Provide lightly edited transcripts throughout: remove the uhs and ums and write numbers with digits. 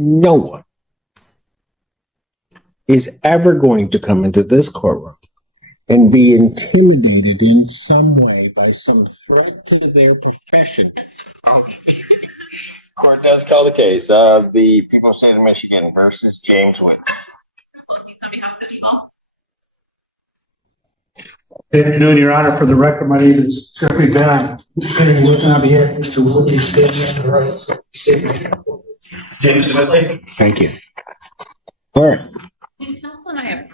no one is ever going to come into this courtroom and be intimidated in some way by some threat to their profession. Court does call the case of the people of the state of Michigan versus James Witt. Good afternoon, Your Honor. For the record, my name is Jeffrey Dunn. I'm working on behalf of Mr. Woodley's rights. James Whitley. Thank you. All right. Counsel and I have.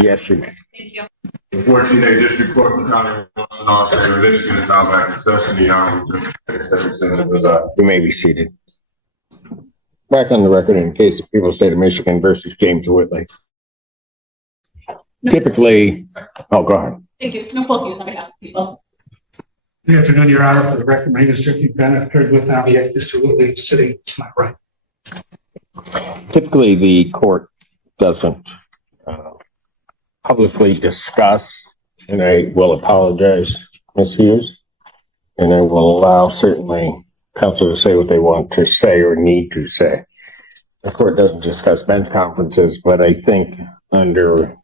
Yes, you may. Thank you. The 14th District Court for the County of Wilson, State of Michigan is now back in session. The Honorable Judge Simpson. You may be seated. Back on the record in the case of people of the state of Michigan versus James Whitley. No. Typically, oh, go ahead. Thank you. No full use on behalf of people. Good afternoon, Your Honor. For the record, my name is Jeffrey Dunn. I'm here with on behalf of Mr. Woodley sitting to my right. Typically, the court doesn't publicly discuss, and I will apologize, Ms. Hughes, and I will allow certainly counsel to say what they want to say or need to say. The court doesn't discuss bench conferences, but I think under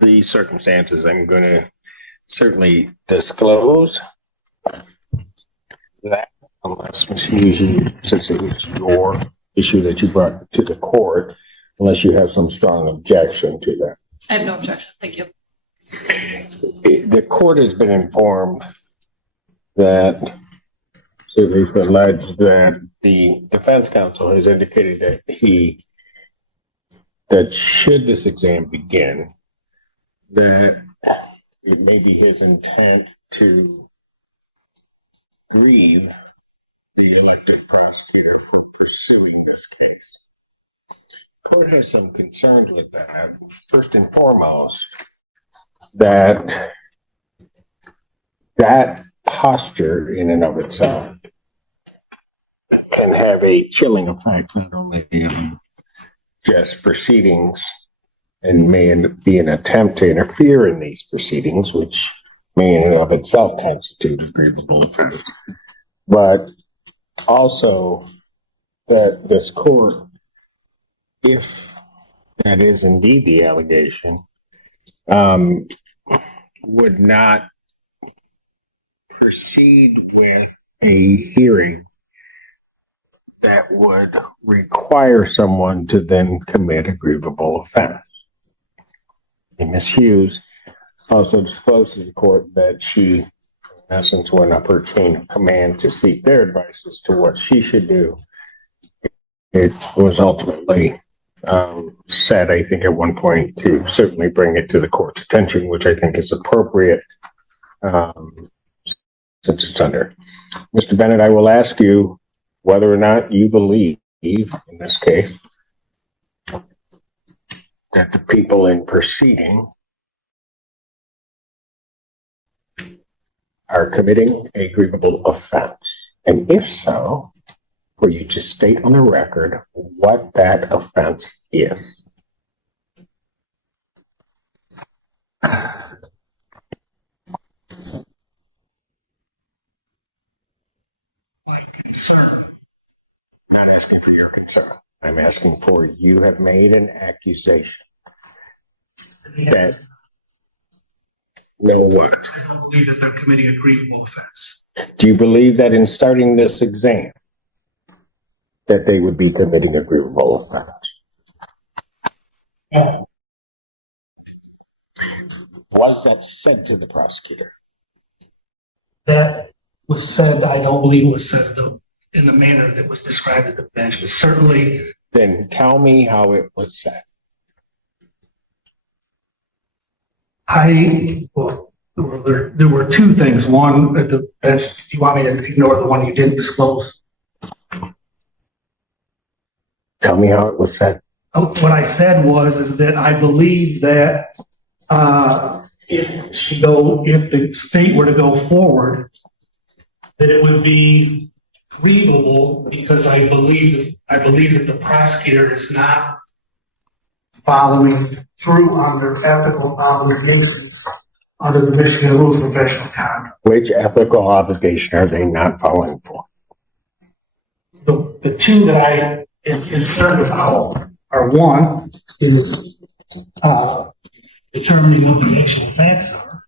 these circumstances, I'm going to certainly disclose that unless Ms. Hughes, since it was your issue that you brought to the court, unless you have some strong objection to that. I have no objection. Thank you. The court has been informed that they've alleged that the defense counsel has indicated that should this exam begin, that it may be his intent to grieve the elected prosecutor for pursuing this case. Court has some concerns with that. First and foremost, that posture in and of itself can have a chilling effect, not only on just proceedings and may be an attempt to interfere in these proceedings, which may in and of itself constitute a grievable offense, but also that this court, if that is indeed the allegation, would not proceed with a hearing that would require someone to then commit a grievable offense. And Ms. Hughes also disclosed to the court that she, in essence, went up her chain of command to seek their advice as to what she should do. It was ultimately said, I think, at one point to certainly bring it to the court's attention, which I think is appropriate since it's under. Mr. Bennett, I will ask you whether or not you believe, in this case, that the people in proceeding are committing a grievable offense. And if so, will you just state on the record what that offense is? I'm not asking for your concern. I'm asking for you have made an accusation that no what? I don't believe that they're committing a grievable offense. Do you believe that in starting this exam that they would be committing a grievable offense? Yeah. Was that said to the prosecutor? That was said, I don't believe it was said in the manner that was described at the bench, but certainly. Then tell me how it was said. Well, there were two things. One, at the bench, you want me to ignore the one you didn't disclose? Tell me how it was said. What I said is that I believe that if the state were to go forward, that it would be grievable because I believe that the prosecutor is not following through on their ethical obligations under the Michigan Rules of Professional Conduct. Which ethical obligation are they not following for? the two that I am concerned about are one is determining what the actual facts are,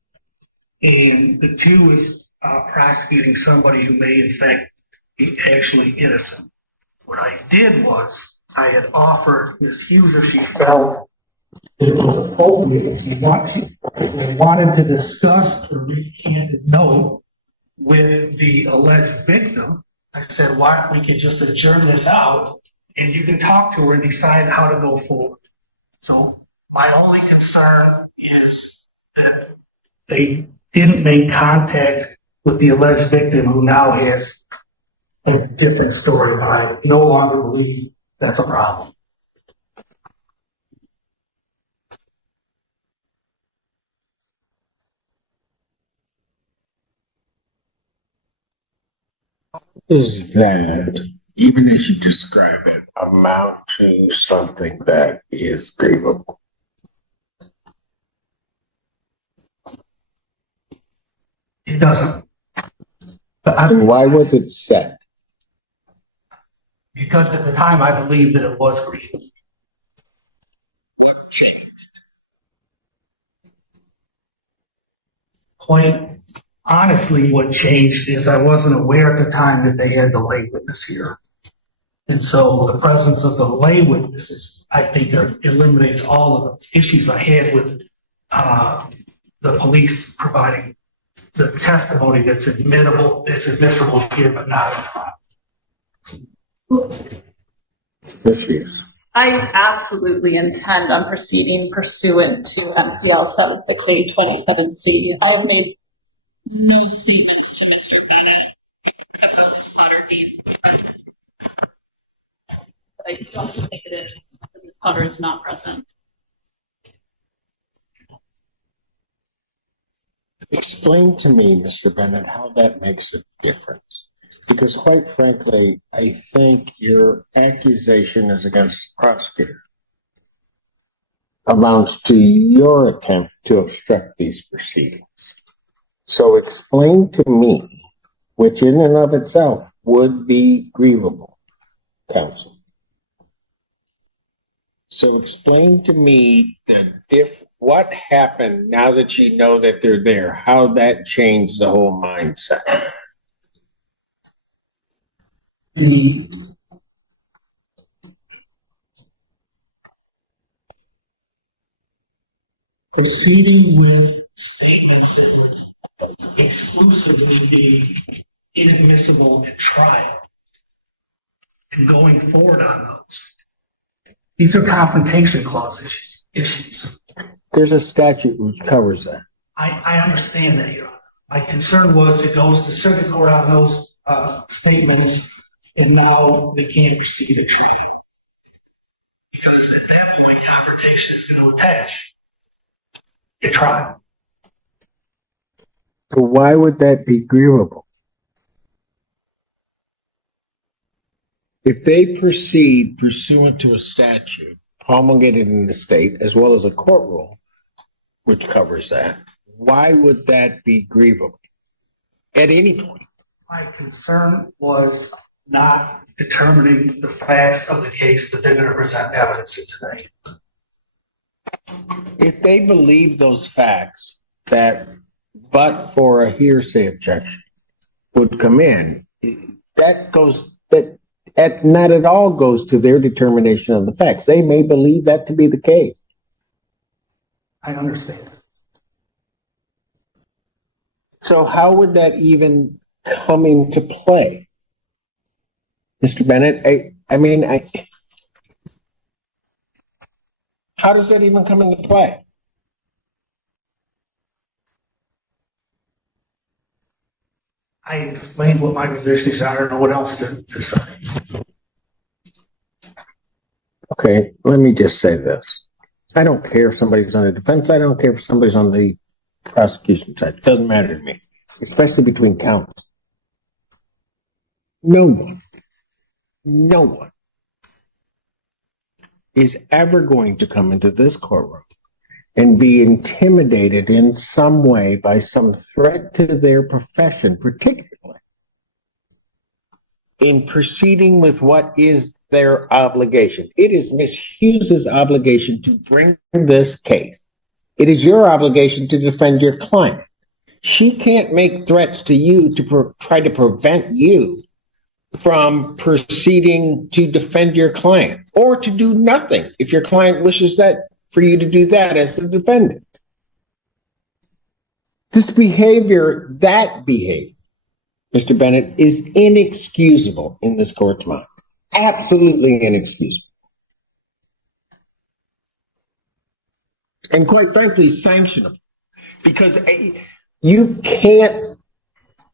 and the two is prosecuting somebody who may in fact be actually innocent. What I did was I had offered Ms. Hughes if she felt that it was appropriate, if she wanted to discuss the recanted note with the alleged victim. I said, why don't we could just adjourn this out and you can talk to her and decide how to go forward. So my only concern is that they didn't make contact with the alleged victim, who now has a different story, but I no longer believe that's a problem. Is that, even as you describe it, amount to something that is grievable? It doesn't. But And why was it said? because at the time I believed that it was grievous. Quite honestly, what changed is I wasn't aware at the time that they had the lay witness here. And so the presence of the lay witnesses, I think, eliminates all of the issues I had with the police providing the testimony that's admissible here, but not in trial. Ms. Hughes. I absolutely intend on proceeding pursuant to MCL 76827C. I've made no statements to Mr. Bennett about this letter being present. But I do also think it is, because Ms. Potter is not present. Explain to me, Mr. Bennett, how that makes a difference. Because quite frankly, I think your accusation is against the prosecutor amounts to your attempt to obstruct these proceedings. So explain to me, which in and of itself would be grievable, counsel. So explain to me what happened now that you know that they're there, how that changed the whole mindset. Proceeding with statements that would exclusively be inadmissible at trial and going forward on those. These are confrontation clause issues. There's a statute which covers that. I understand that, Your Honor. My concern was it goes to circuit court on those statements, and now they can't proceed at trial. Because at that point, confrontation is going to attach at trial. But why would that be grievable? If they proceed pursuant to a statute promulgated in the state, as well as a court rule, which covers that, why would that be grievable at any point? My concern was not determining the facts of the case that they're going to present evidence in today. If they believe those facts that, but for a hearsay objection, would come in, that not at all goes to their determination of the facts. They may believe that to be the case. I understand. So how would that even come into play? Mr. Bennett, how does that even come into play? I explained what my position is. I don't know what else to say. Okay, let me just say this. I don't care if somebody's on the defense. I don't care if somebody's on the prosecution side. It doesn't matter to me, especially between counsel. No one is ever going to come into this courtroom and be intimidated in some way by some threat to their profession, particularly in proceeding with what is their obligation. It is Ms. Hughes's obligation to bring this case. It is your obligation to defend your client. She can't make threats to you to try to prevent you from proceeding to defend your client, or to do nothing if your client wishes that for you to do that as the defendant. This behavior, Mr. Bennett, is inexcusable in this court's mind. Absolutely inexcusable. And quite frankly, sanctionable. Because you can't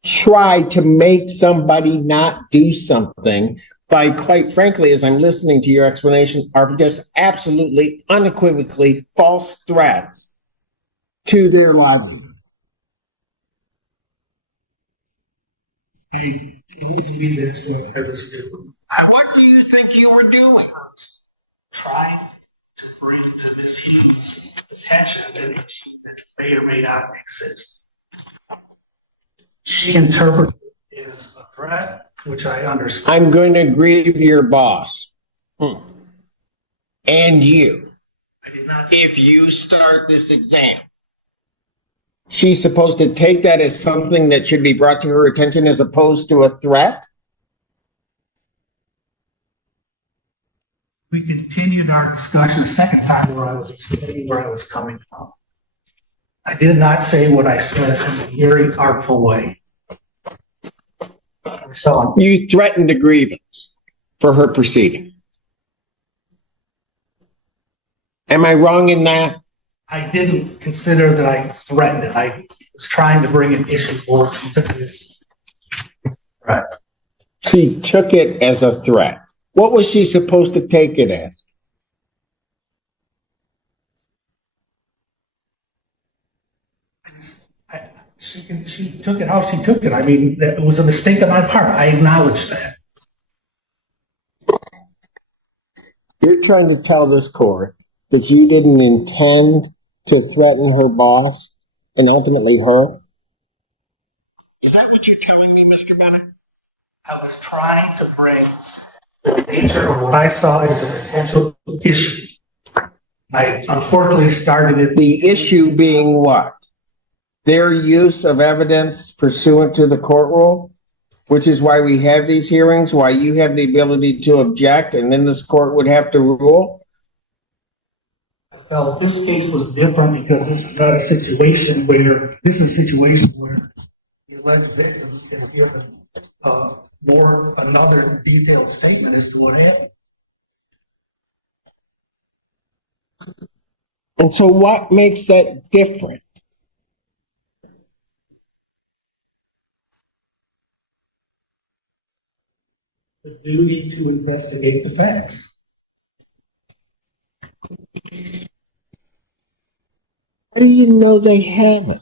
try to make somebody not do something by, quite frankly, as I'm listening to your explanation, are just absolutely, unequivocally false threats to their livelihood. What What do you think you were doing? trying to bring to Ms. Hughes' attention that may or may not exist. She interpreted it as a threat, which I understand. I'm going to grieve your boss. And you. I did not If you start this exam. She's supposed to take that as something that should be brought to her attention as opposed to a threat? We continued our discussion a second time where I was explaining where I was coming from. I did not say what I said in a very artful way. So You threatened a grievance for her proceeding. Am I wrong in that? I didn't consider that I threatened it. I was trying to bring an issue forward. Right. She took it as a threat. What was she supposed to take it as? She took it how she took it. I mean, it was a mistake on my part. I acknowledge that. You're trying to tell this court that you didn't intend to threaten her boss and ultimately her? Is that what you're telling me, Mr. Bennett? I was trying to bring the nature of what I saw as a potential issue. I unfortunately started it. The issue being what? Their use of evidence pursuant to the court rule, which is why we have these hearings, why you have the ability to object, and then this court would have to rule? Well, this case was different because this is not a situation where, this is a situation where the alleged victim is given another detailed statement as to what happened. And so what makes that different? The duty to investigate the facts. How do you know they haven't?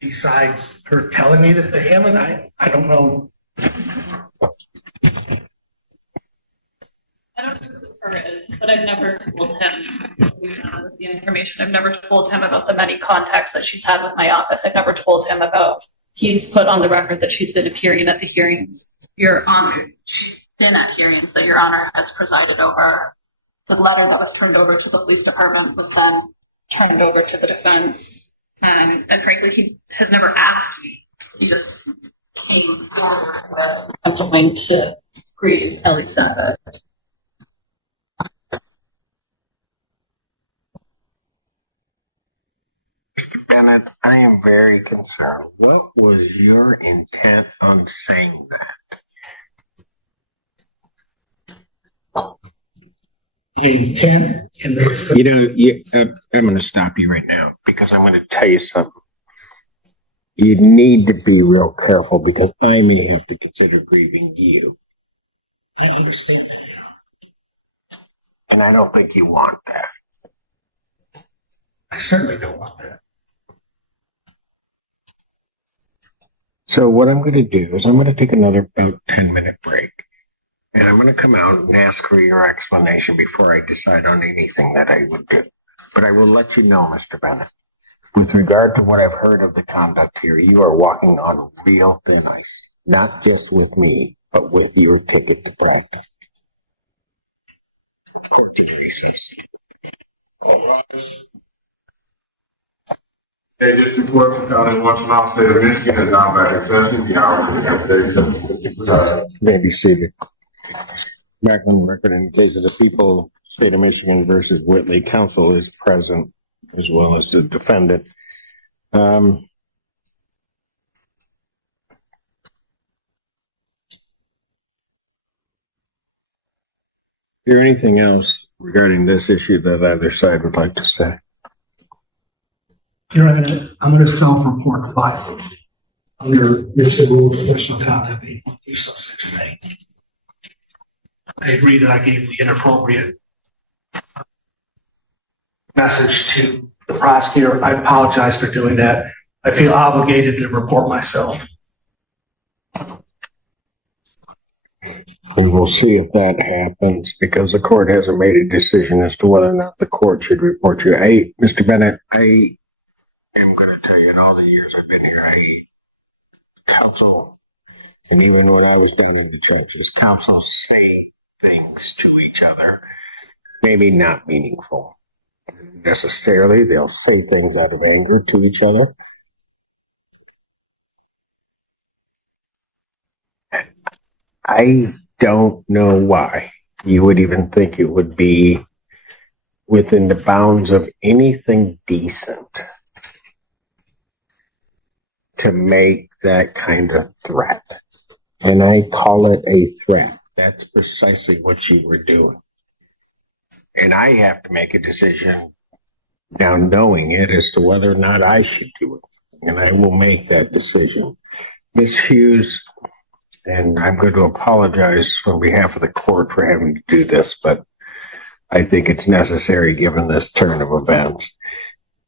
Besides her telling me that they haven't, I don't know. I don't know who her is, but I've never told him with the information. I've never told him about the many contacts that she's had with my office. I've never told him about, he's put on the record that she's been appearing at the hearings. Your Honor, she's been at hearings that Your Honor has presided over. The letter that was turned over to the police department was then turned over to the defense. And frankly, he has never asked me. He just came forward with, I'm going to grieve Ellie Savage. Bennett, I am very concerned. What was your intent on saying that? The intent and the I'm going to stop you right now because I'm going to tell you something. You need to be real careful because I may have to consider grieving you. I understand. And I don't think you want that. I certainly don't want that. So what I'm going to do is I'm going to take another about 10-minute break. And I'm going to come out and ask for your explanation before I decide on anything that I would do. But I will let you know, Mr. Bennett, With regard to what I've heard of the conduct here, you are walking on real thin ice, not just with me, but with your ticket to practice. Court to recess. Hey, District Court for County of Washington, State of Michigan is now back in session. The hour of Judge Simpson. May be seated. Back on the record, in the case of the people, State of Michigan versus Whitley, counsel is present as well as the defendant. Is there anything else regarding this issue that either side would like to say? Your Honor, I'm going to self-report violent under Michigan Rules of Professional Conduct, subsection 8. I agree that I gave the inappropriate message to the prosecutor. I apologize for doing that. I feel obligated to report myself. And we'll see if that happens because the court hasn't made a decision as to whether or not the court should report you. Hey, Mr. Bennett, I am going to tell you in all the years I've been here, counsel, and even when I was down in the churches, counsel say things to each other, maybe not meaningful necessarily. They'll say things out of anger to each other. I don't know why you would even think it would be within the bounds of anything decent to make that kind of threat. And I call it a threat. That's precisely what you were doing. And I have to make a decision now knowing it as to whether or not I should do it. And I will make that decision. Ms. Hughes, and I'm going to apologize on behalf of the court for having to do this, but I think it's necessary given this turn of events.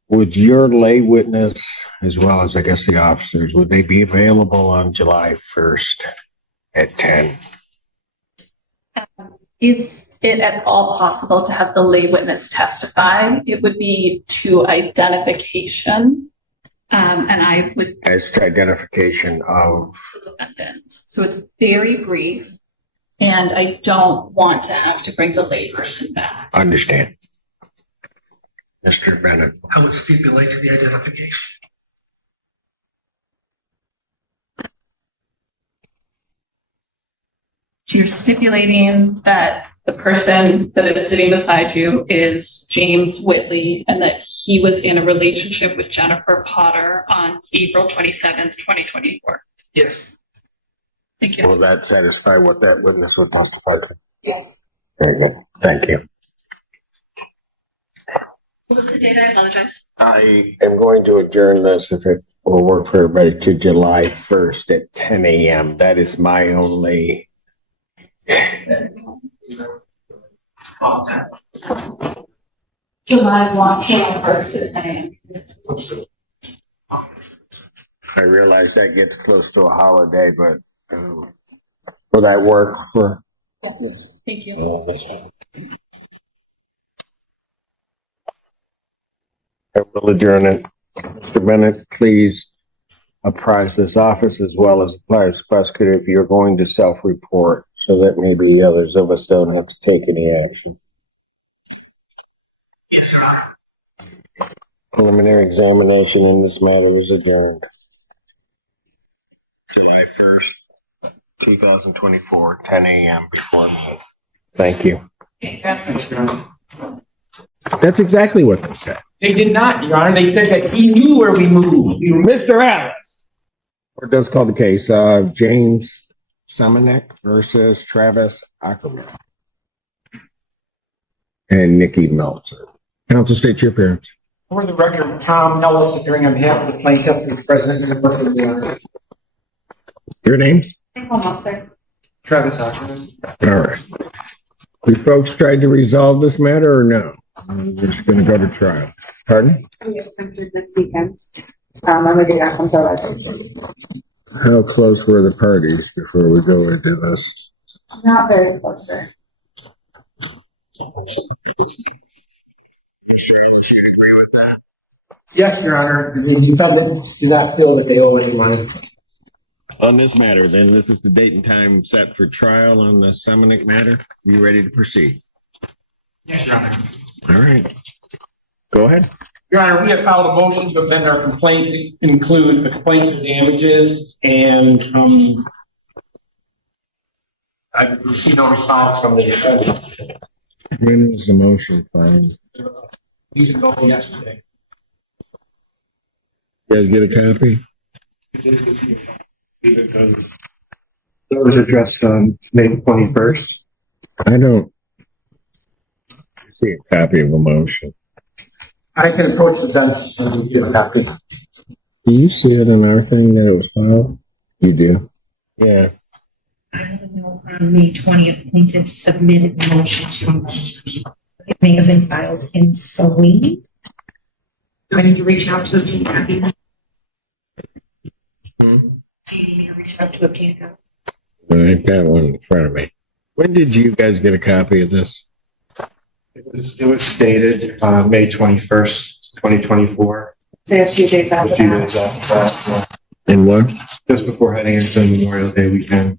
Would your lay witness, as well as I guess the officers, would they be available on July 1st at 10? Is it at all possible to have the lay witness testify? It would be to identification, and I would. As to identification of The defendant. So it's very brief, and I don't want to have to bring the lay person back. understand. Mr. Bennett. I would stipulate to the identification. So you're stipulating that the person that is sitting beside you is James Whitley and that he was in a relationship with Jennifer Potter on April 27th, 2024. Yes. Thank you. Will that satisfy what that witness would testify to? Yes. Very good. Thank you. What was the date? I apologize. I am going to adjourn this, if it will work for everybody, to July 1st at 10 a.m. That is my only. July 1, 1st at 10 a.m. I realize that gets close to a holiday, but will that work for? Yes. Thank you. I will adjourn it. Mr. Bennett, please apprise this office as well as apprise the prosecutor if you're going to self-report so that maybe others of us don't have to take any action. Yes, sir. Preliminary examination in this matter is adjourned. July 1st, 2024, 10 a.m. before night. Thank you. That's exactly what they said. They did not, Your Honor. They said that he knew where we moved. We were Mr. Alice. Court does call the case James Simonek versus Travis Ackerman and Nikki Meltzer. Counsel, state your appearance. For the record, Tom Ellis appearing on behalf of the plaintiff, the president of the Your names? Travis Ackerman. All right. You folks tried to resolve this matter or no? We're just going to go to trial. Pardon? We attempted this weekend. I'm going to get on July 6th. How close were the parties before we go into this? Not very close, sir. Should agree with that? Yes, Your Honor. The defendants do not feel that they owe any money. On this matter, then, this is the date and time set for trial on the Seminole matter. Are you ready to proceed? Yes, Your Honor. All right. Go ahead. Your Honor, we have filed a motion to amend our complaint to include a complaint of damages, and I received no response from the defendants. When was the motion filed? These are going yesterday. You guys get a copy? That was addressed on May 21st. I don't see a copy of a motion. I can approach the bench and give a copy. Do you see it in our thing that it was filed? You do? Yeah. I don't know, on May 20th, plaintiff submitted the motion to, it may have been filed in Saline. Do I need to reach out to obtain a copy? Do you need me to reach out to obtain a copy? I've got one in front of me. When did you guys get a copy of this? It was stated May 21st, 2024. Say a few days A after few that. days after that, And what? just before heading into Memorial Day weekend.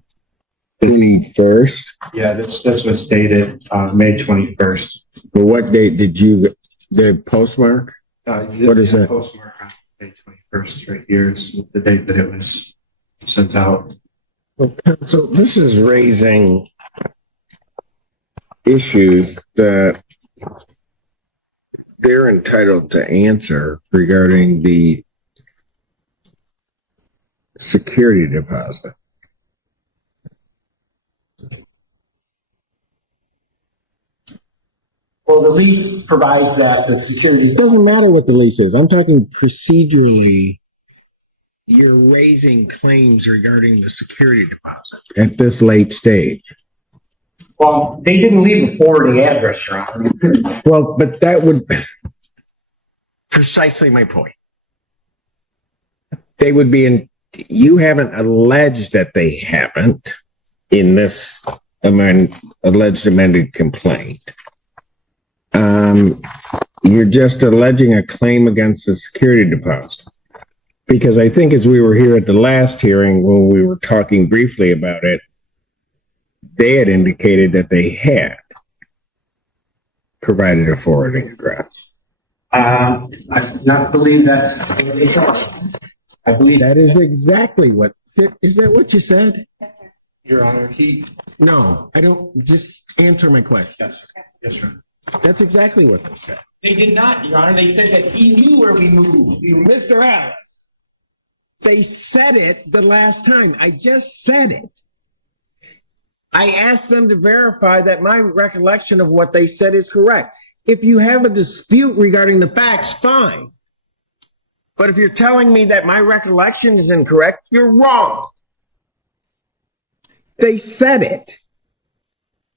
First? Yeah, this was dated May 21st. But what date did you, the postmark? What is that? Postmark on May 21st right here is the date that it was sent out. So this is raising issues that they're entitled to answer regarding the security deposit. Well, the lease provides that the security. It doesn't matter what the lease is. I'm talking procedurally. You're raising claims regarding the security deposit at this late stage. Well, they didn't leave a forwarding address, Your Honor. Well, but that would precisely my point. They would be in, you haven't alleged that they haven't in this alleged amended complaint. You're just alleging a claim against the security deposit. Because I think as we were here at the last hearing, when we were talking briefly about it, they had indicated that they had provided a forwarding address. I do not believe that's what they said. I believe That is exactly what, is that what you said? Your Honor, No, I don't, just answer my question. yes, yes, Your Honor. That's exactly what they said. they did not, Your Honor. They said that he knew where we moved. Mr. Alice, they said it the last time. I just said it. I asked them to verify that my recollection of what they said is correct. If you have a dispute regarding the facts, fine. But if you're telling me that my recollection is incorrect, you're wrong. They said it.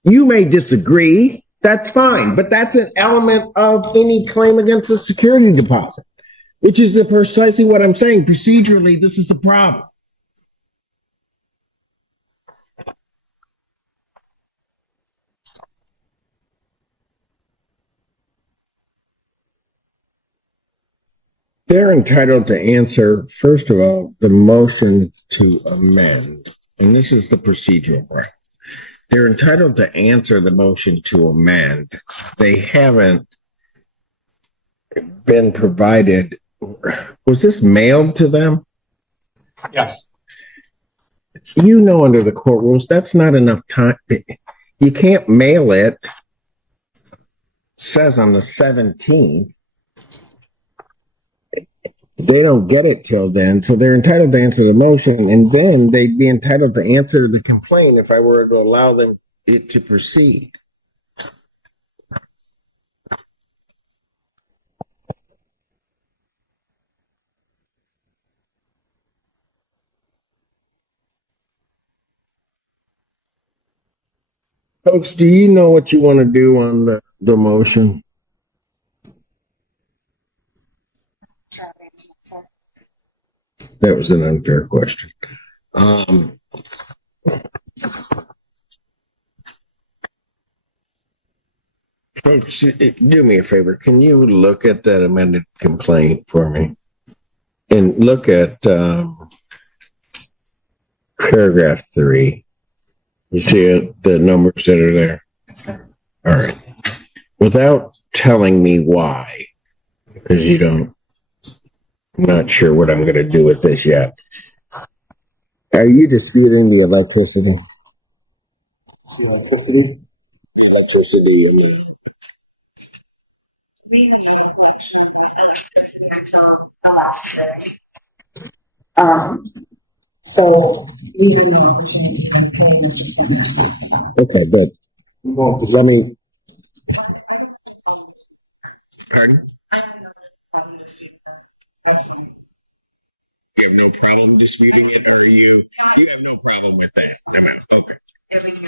You may disagree. That's fine. But that's an element of any claim against a security deposit, which is precisely what I'm saying. Procedurally, this is a problem. They're entitled to answer, first of all, the motion to amend. And this is the procedural part. They're entitled to answer the motion to amend. They haven't been provided. Was this mailed to them? Yes. You know, under the court rules, that's not enough time. You can't mail it. It says on the 17th. They don't get it till then, so they're entitled to answer the motion, and then they'd be entitled to answer the complaint if I were to allow them it to proceed. Folks, do you know what you want to do on the motion? That was an unfair question. Folks, do me a favor. Can you look at that amended complaint for me? And look at paragraph 3. You see it, the numbers that are there? All right. Without telling me why, because I'm not sure what I'm going to do with this yet. Are you disputing the electricity? Electricity and We made lecture by electricity until the last day. So we have no opportunity to pay Mr. Simmons. okay, but let me. Pardon? You have no problem disputing it, or you have no problem with that amount? Okay,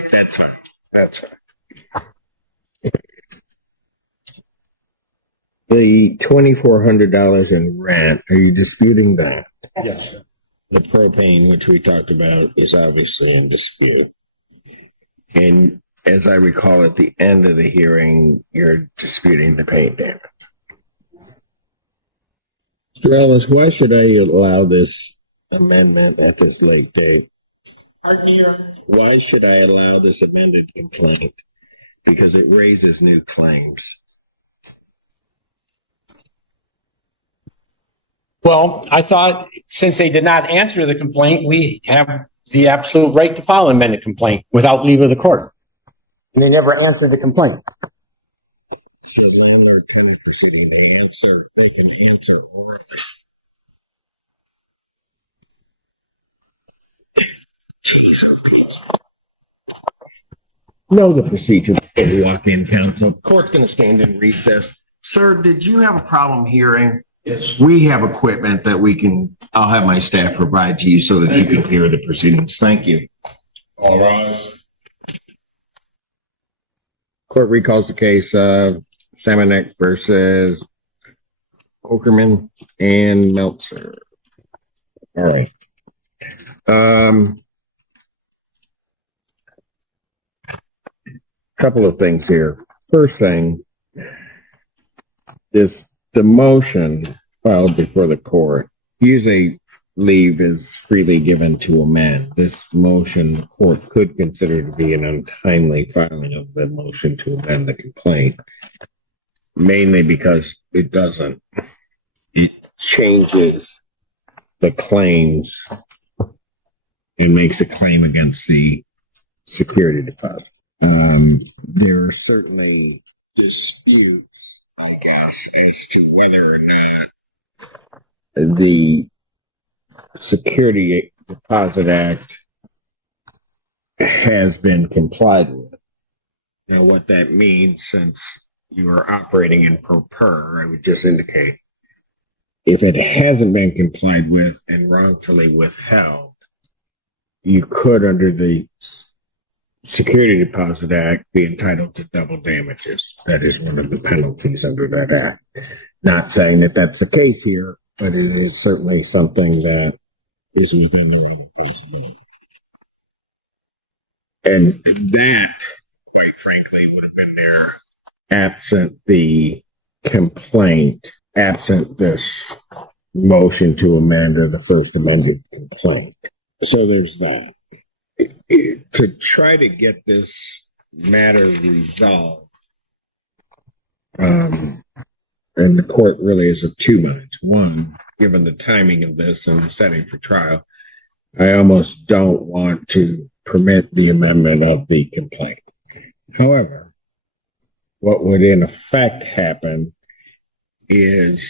that's fine. That's fine. The $2,400 in rent, are you disputing that? Yes. The propane, which we talked about, is obviously in dispute. And as I recall, at the end of the hearing, you're disputing the paint damage. Mr. Ellis, why should I allow this amendment at this late date? Why should I allow this amended complaint? Because it raises new claims. Well, I thought since they did not answer the complaint, we have the absolute right to file an amended complaint without leave of the court. And they never answered the complaint. So landlord-tenant proceeding, they can answer orally. Jeez, oh, Pete. Know the procedure. Walk-in counsel. Court's going to stand in recess. Sir, did you have a problem hearing? Yes. We have equipment that I'll have my staff provide to you so that you can hear the proceedings. Thank you. All rise. Court recalls the case of Samanek versus Courtroom and Meltzer. All right. Couple of things here. First thing is the motion filed before the court. Usually leave is freely given to amend. This motion the court could consider to be an untimely filing of the motion to amend the complaint, mainly because it doesn't. It changes the claims and makes a claim against the security deposit. There are certainly disputes, I guess, as to whether or not the Security Deposit Act has been complied with. Now, what that means, since you are operating in pro per, I would just indicate, if it hasn't been complied with and wrongfully withheld, you could, under the Security Deposit Act, be entitled to double damages. That is one of the penalties under that act. Not saying that that's the case here, but it is certainly something that is within the realm of possibility. And that, quite frankly, would have been there absent the complaint, absent this motion to amend or the first amended complaint. So there's that. To try to get this matter resolved, and the court really is of two minds. One, given the timing of this and the setting for trial, I almost don't want to permit the amendment of the complaint. However, what would in effect happen is,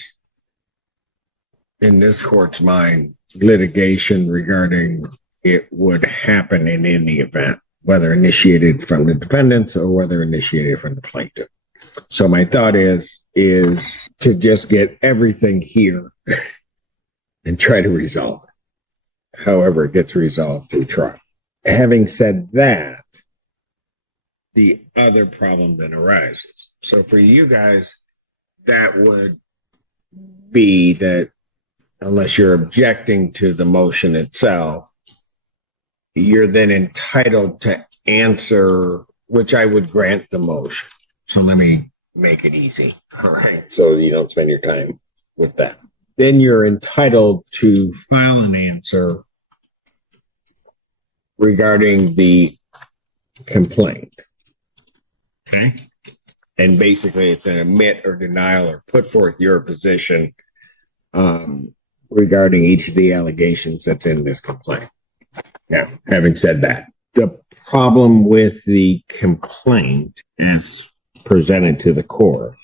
in this court's mind, litigation regarding it would happen in any event, whether initiated from the defendants or whether initiated from the plaintiff. So my thought is to just get everything here and try to resolve it, however it gets resolved through trial. Having said that, the other problem then arises. So for you guys, that would be that unless you're objecting to the motion itself, you're then entitled to answer, which I would grant the motion. So let me make it easy. All right. So you don't spend your time with that. Then you're entitled to file an answer regarding the complaint. Okay. And basically it's an admit or denial or put forth your position regarding each of the allegations that's in this complaint. Now, having said that, the problem with the complaint as presented to the court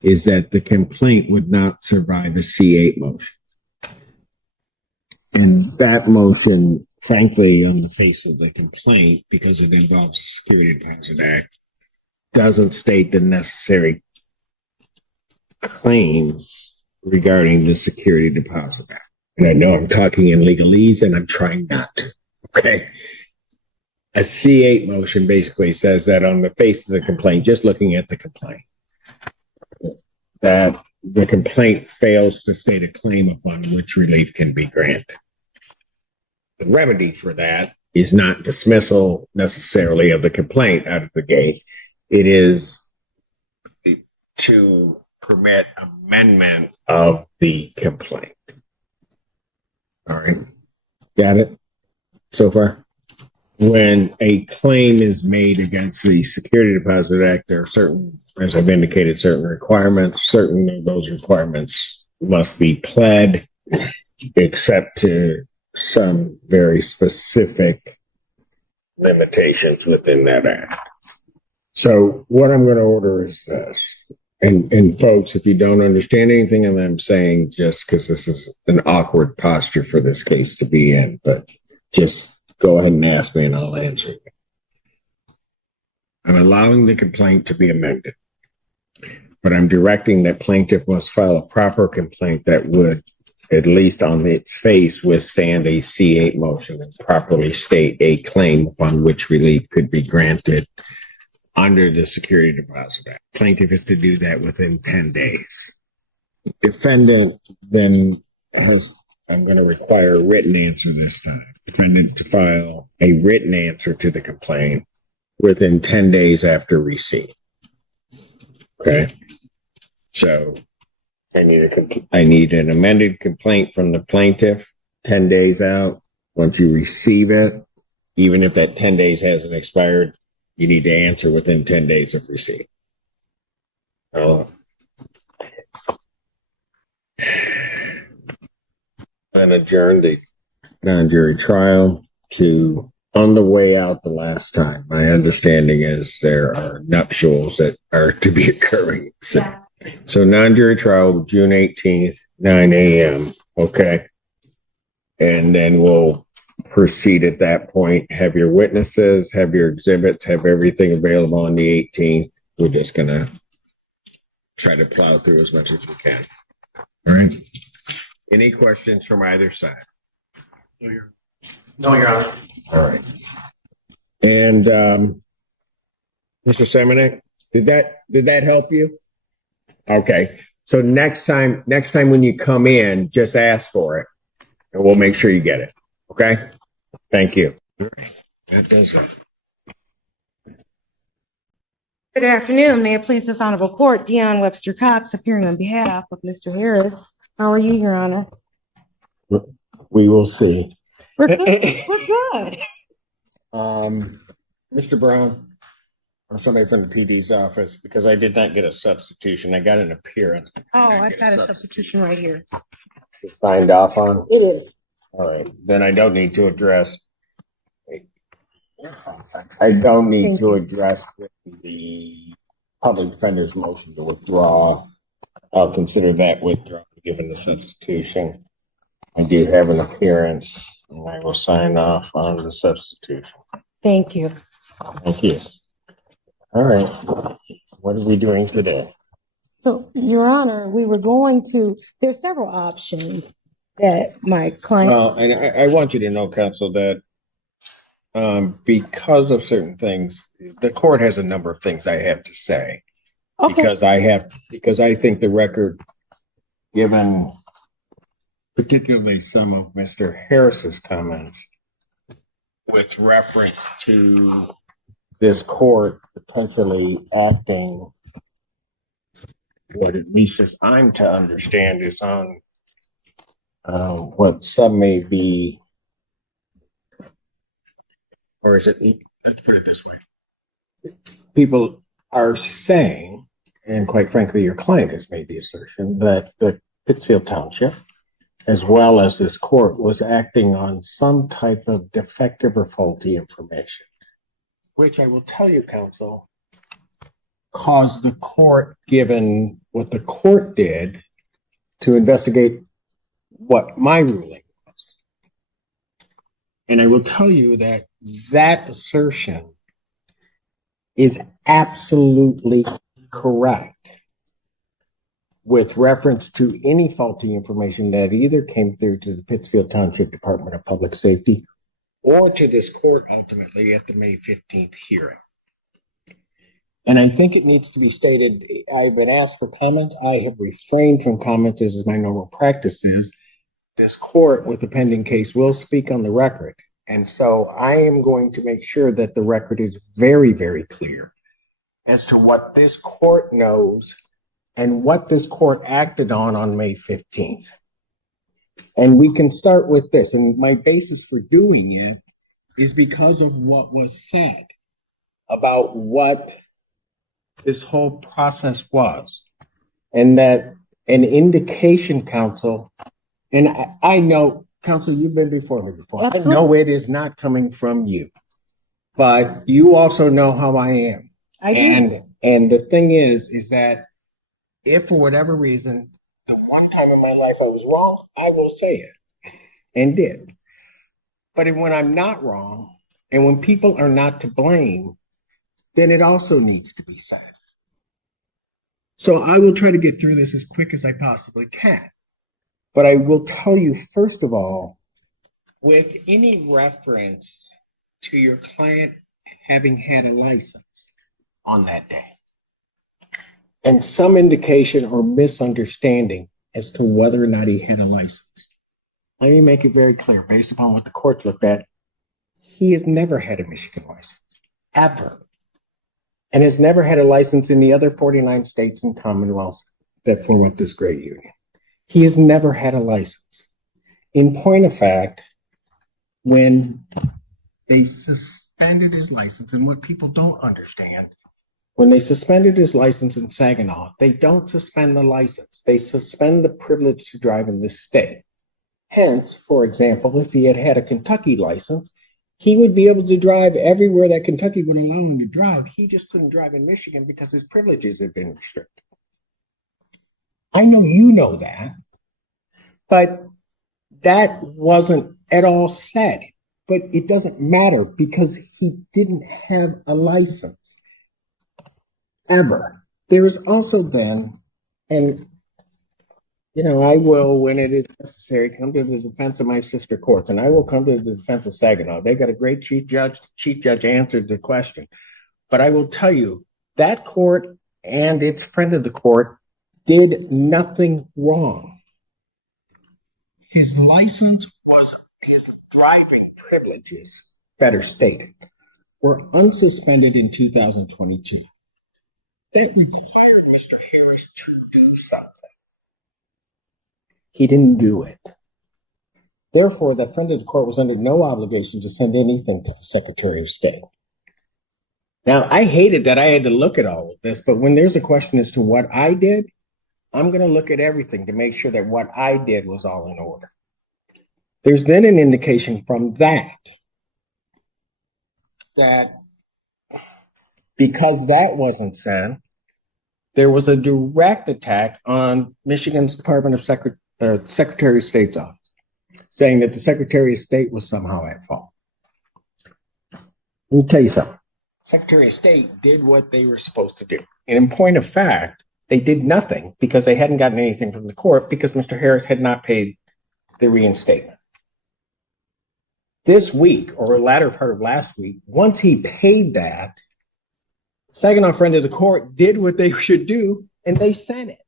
is that the complaint would not survive a C8 motion. And that motion, frankly, on the face of the complaint, because it involves the Security Deposit Act, doesn't state the necessary claims regarding the Security Deposit Act. And I know I'm talking in legalese and I'm trying not to. Okay. A C8 motion basically says that on the face of the complaint, just looking at the complaint, that the complaint fails to state a claim upon which relief can be granted. The remedy for that is not dismissal necessarily of the complaint out of the gate. It is to permit amendment of the complaint. All right. Got it so far? When a claim is made against the Security Deposit Act, there are certain, as I've indicated, certain requirements. Certain of those requirements must be pled, except to some very specific limitations within that act. So what I'm going to order is this. And folks, if you don't understand anything that I'm saying, just because this is an awkward posture for this case to be in, but just go ahead and ask me and I'll answer you. I'm allowing the complaint to be amended, but I'm directing that plaintiff must file a proper complaint that would, at least on its face, withstand a C8 motion and properly state a claim upon which relief could be granted under the Security Deposit Act. Plaintiff is to do that within 10 days. Defendant then has, I'm going to require a written answer this time. Defendant to file a written answer to the complaint within 10 days after receipt. Okay. So I need an amended complaint from the plaintiff 10 days out. Once you receive it, even if that 10 days hasn't expired, you need to answer within 10 days of receipt. Then adjourn the non-jury trial to, on the way out the last time. My understanding is there are nuptials that are to be occurring. So non-jury trial, June 18th, 9 a.m. Okay. And then we'll proceed at that point. Have your witnesses, have your exhibits, have everything available on the 18th. We're just going to try to plow through as much as we can. All right. Any questions from either side? No, Your Honor. All right. And Mr. Semenek, did that help you? Okay. So next time when you come in, just ask for it and we'll make sure you get it. Okay? Thank you. That does it. Good afternoon. May it please this honorable court, Dion Webster Cox appearing on behalf of Mr. Harris. How are you, Your Honor? We will see. We're good. We're good. Mr. Brown, or somebody from the PD's office, because I did not get a substitution. I got an appearance. Oh, I've got a substitution right here. Signed off on? It is. All right. Then I don't need to address. I don't need to address the public defender's motion to withdraw. I'll consider that withdrawn given the substitution. I do have an appearance and I will sign off on the substitution. Thank you. Thank you. All right. What are we doing today? So, Your Honor, we were going to, there's several options that my client. Well, and I want you to know, counsel, that because of certain things, the court has a number of things I have to say. Okay. Because I think the record, given particularly some of Mr. Harris's comments with reference to this court potentially acting what at least as I'm to understand is on what some may be, or is it, let's put it this way. People are saying, and quite frankly, your client has made the assertion that the Pittsfield Township, as well as this court, was acting on some type of defective or faulty information, which I will tell you, counsel, caused the court, given what the court did, to investigate what my ruling was. And I will tell you that that assertion is absolutely correct with reference to any faulty information that either came through to the Pittsfield Township Department of Public Safety or to this court ultimately at the May 15th hearing. And I think it needs to be stated, I've been asked for comments. I have refrained from comments, as is my normal practice is. This court with the pending case will speak on the record. And so I am going to make sure that the record is very, very clear as to what this court knows and what this court acted on May 15th. And we can start with this. And my basis for doing it is because of what was said about what this whole process was. And that an indication, counsel, and I know, counsel, you've been before me before. Absolutely. I know it is not coming from you, but you also know how I am. I do. And the thing is that if for whatever reason, the one time in my life I was wrong, I will say it, and did. But when I'm not wrong, and when people are not to blame, then it also needs to be said. So I will try to get through this as quick as I possibly can. But I will tell you, first of all, with any reference to your client having had a license on that day, and some indication or misunderstanding as to whether or not he had a license, let me make it very clear, based upon what the court looked at, he has never had a Michigan license, ever. And has never had a license in the other 49 states and commonwealths that form up this great union. He has never had a license. In point of fact, when they suspended his license, and what people don't understand, when they suspended his license in Saginaw, they don't suspend the license. They suspend the privilege to drive in this state. Hence, for example, if he had had a Kentucky license, he would be able to drive everywhere that Kentucky would allow him to drive. He just couldn't drive in Michigan because his privileges had been restricted. I know you know that, but that wasn't at all said. But it doesn't matter because he didn't have a license, ever. There is also then, and you know, I will, when it is necessary, come to the defense of my sister courts, and I will come to the defense of Saginaw. They got a great chief judge. Chief judge answered the question. But I will tell you, that court and its friend of the court did nothing wrong. His license was, his driving privileges, better stated, were unsuspended in 2022. That required Mr. Harris to do something. He didn't do it. Therefore, the friend of the court was under no obligation to send anything to the Secretary of State. Now, I hated that I had to look at all of this, but when there's a question as to what I did, I'm going to look at everything to make sure that what I did was all in order. There's then an indication from that because that wasn't said, there was a direct attack on Michigan's Department of Secretary of State's office, saying that the Secretary of State was somehow at fault. Let me tell you something. Secretary of State did what they were supposed to do. And in point of fact, they did nothing because they hadn't gotten anything from the court because Mr. Harris had not paid the reinstatement. This week, or the latter part of last week, once he paid that, Saginaw friend of the court did what they should do, and they sent it.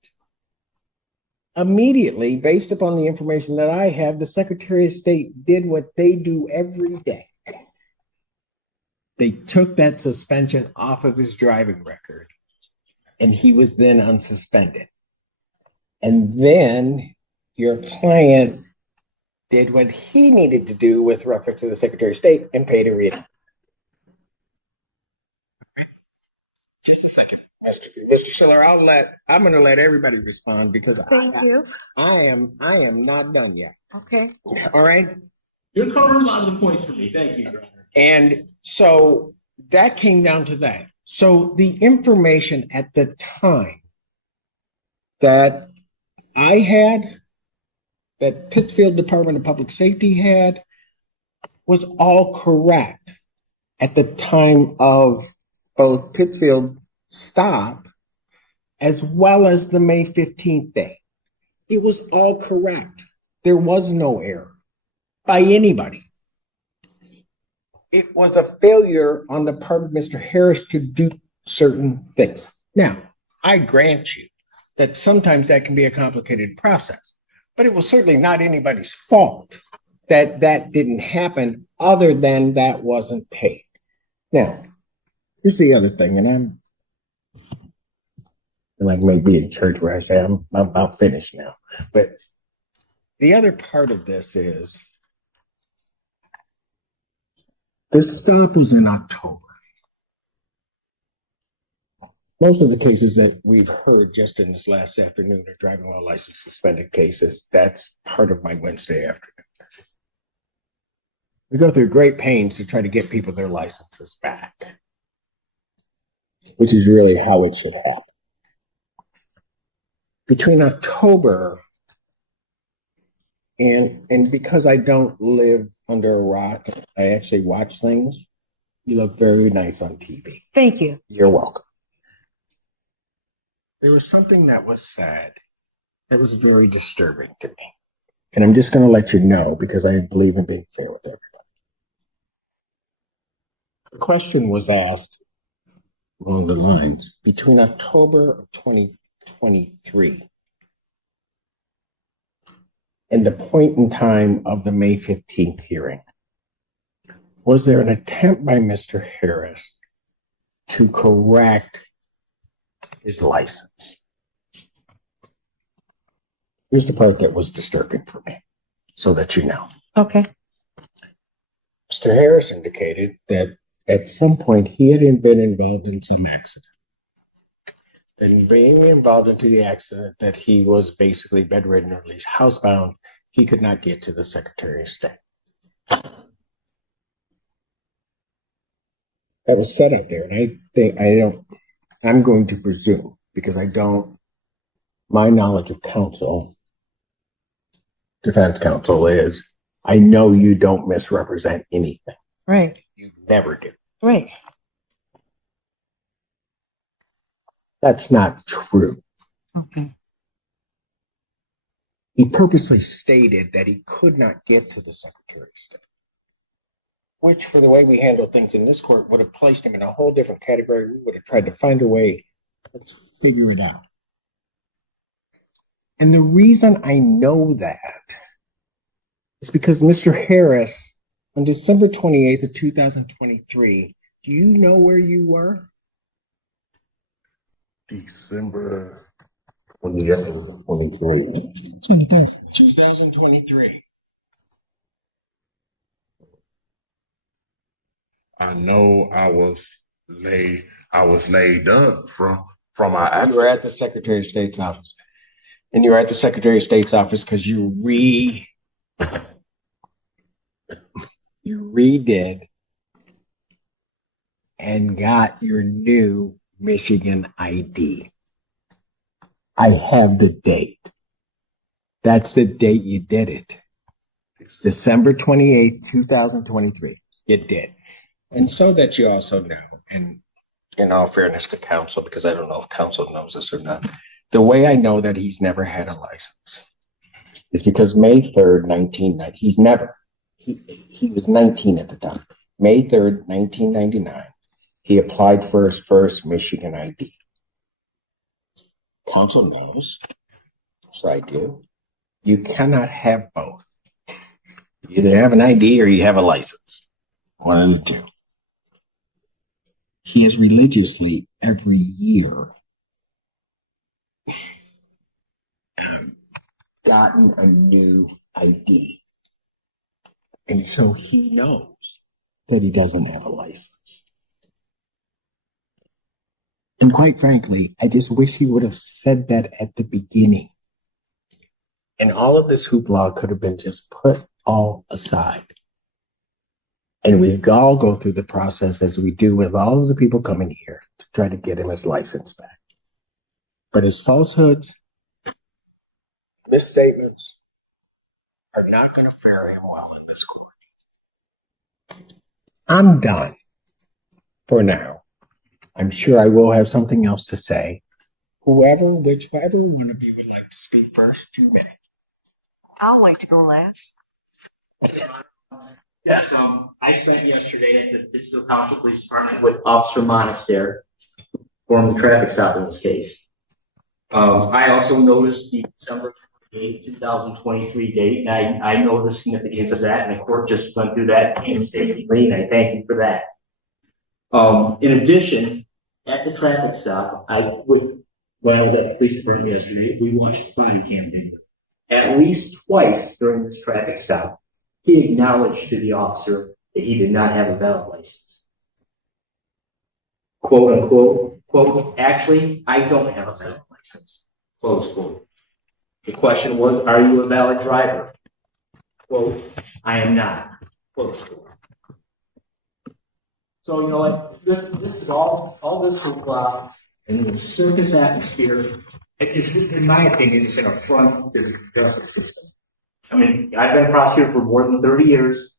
Immediately, based upon the information that I have, the Secretary of State did what they do every day. They took that suspension off of his driving record, and he was then unsuspended. And then your client did what he needed to do with reference to the Secretary of State and paid a read. Just a second. Mr. Schiller, I'm going to let everybody respond because Thank you. I am not done yet. Okay. All right. You're covering a lot of the points for me. Thank you, Your Honor. And so that came down to that. So the information at the time that I had, that Pittsfield Department of Public Safety had, was all correct at the time of both Pittsfield stop as well as the May 15th day. It was all correct. There was no error by anybody. It was a failure on the part of Mr. Harris to do certain things. Now, I grant you that sometimes that can be a complicated process, but it was certainly not anybody's fault that that didn't happen other than that wasn't paid. Now, here's the other thing, and I'm like maybe in church where I say I'm about finished now, but the other part of this is this stop was in October. Most of the cases that we've heard just in this last afternoon are driving while license suspended cases. That's part of my Wednesday afternoon. We go through great pains to try to get people their licenses back, which is really how it should happen. Between October and because I don't live under a rock, I actually watch things. You look very nice on TV. Thank you. You're welcome. There was something that was said that was very disturbing to me. And I'm just going to let you know because I believe in being fair with everybody. The question was asked along the lines between October of 2023 and the point in time of the May 15th hearing, was there an attempt by Mr. Harris to correct his license? Here's the part that was disturbing for me, so that you know. Okay. Mr. Harris indicated that at some point he had been involved in some accident. And being involved into the accident, that he was basically bedridden or at least housebound, he could not get to the Secretary of State. That was set up there, and I'm going to presume, because my knowledge of counsel, defense counsel is, I know you don't misrepresent anything. Right. You never do. Right. That's not true. Okay. He purposely stated that he could not get to the Secretary of State, which, for the way we handle things in this court, would have placed him in a whole different category. We would have tried to find a way. Let's figure it out. And the reason I know that is because Mr. Harris, on December 28th of 2023, do you know where you were? December 2023. 2023. I know I was laid up from our You accident. were at the Secretary of State's office. And you were at the Secretary of State's office because you redid and got your new Michigan ID. I have the date. That's the date you did it. December 28th, 2023. You did. And so that you also know, and in all fairness to counsel, because I don't know if counsel knows this or not, the way I know that he's never had a license is because May 3rd, 1990, he was 19 at the time. May 3rd, 1999, he applied for his first Michigan ID. Counsel knows, so I do. You cannot have both. You either have an ID or you have a license. One of the two. He has religiously every year gotten a new ID. And so he knows that he doesn't have a license. And quite frankly, I just wish he would have said that at the beginning. And all of this hoopla could have been just put all aside. And we all go through the process as we do with all of the people coming here to try to get him his license back. But his falsehoods, misstatements are not going to fare him well in this court. I'm done for now. I'm sure I will have something else to say. Whichever one of you would like to speak first, you may. I'll wait to go last. Yes, I spent yesterday at the Pittsfield Township Police Department with Officer Monaster, performing the traffic stop in this case. I also noticed the December 28, 2023 date, and I know the significance of that, and the court just went through that painstakingly, and I thank you for that. In addition, at the traffic stop, when I was at the police department yesterday, we watched the body cam video. At least twice during this traffic stop, he acknowledged to the officer that he did not have a valid license. Quote unquote, quote, actually, I don't have a valid license. Close quote. The question was, are you a valid driver? Quote, I am not. Close quote. So, you know what, this is all this hoopla and the circus atmosphere. In my opinion, it's an affront to the justice system. I mean, I've been a prosecutor for more than 30 years,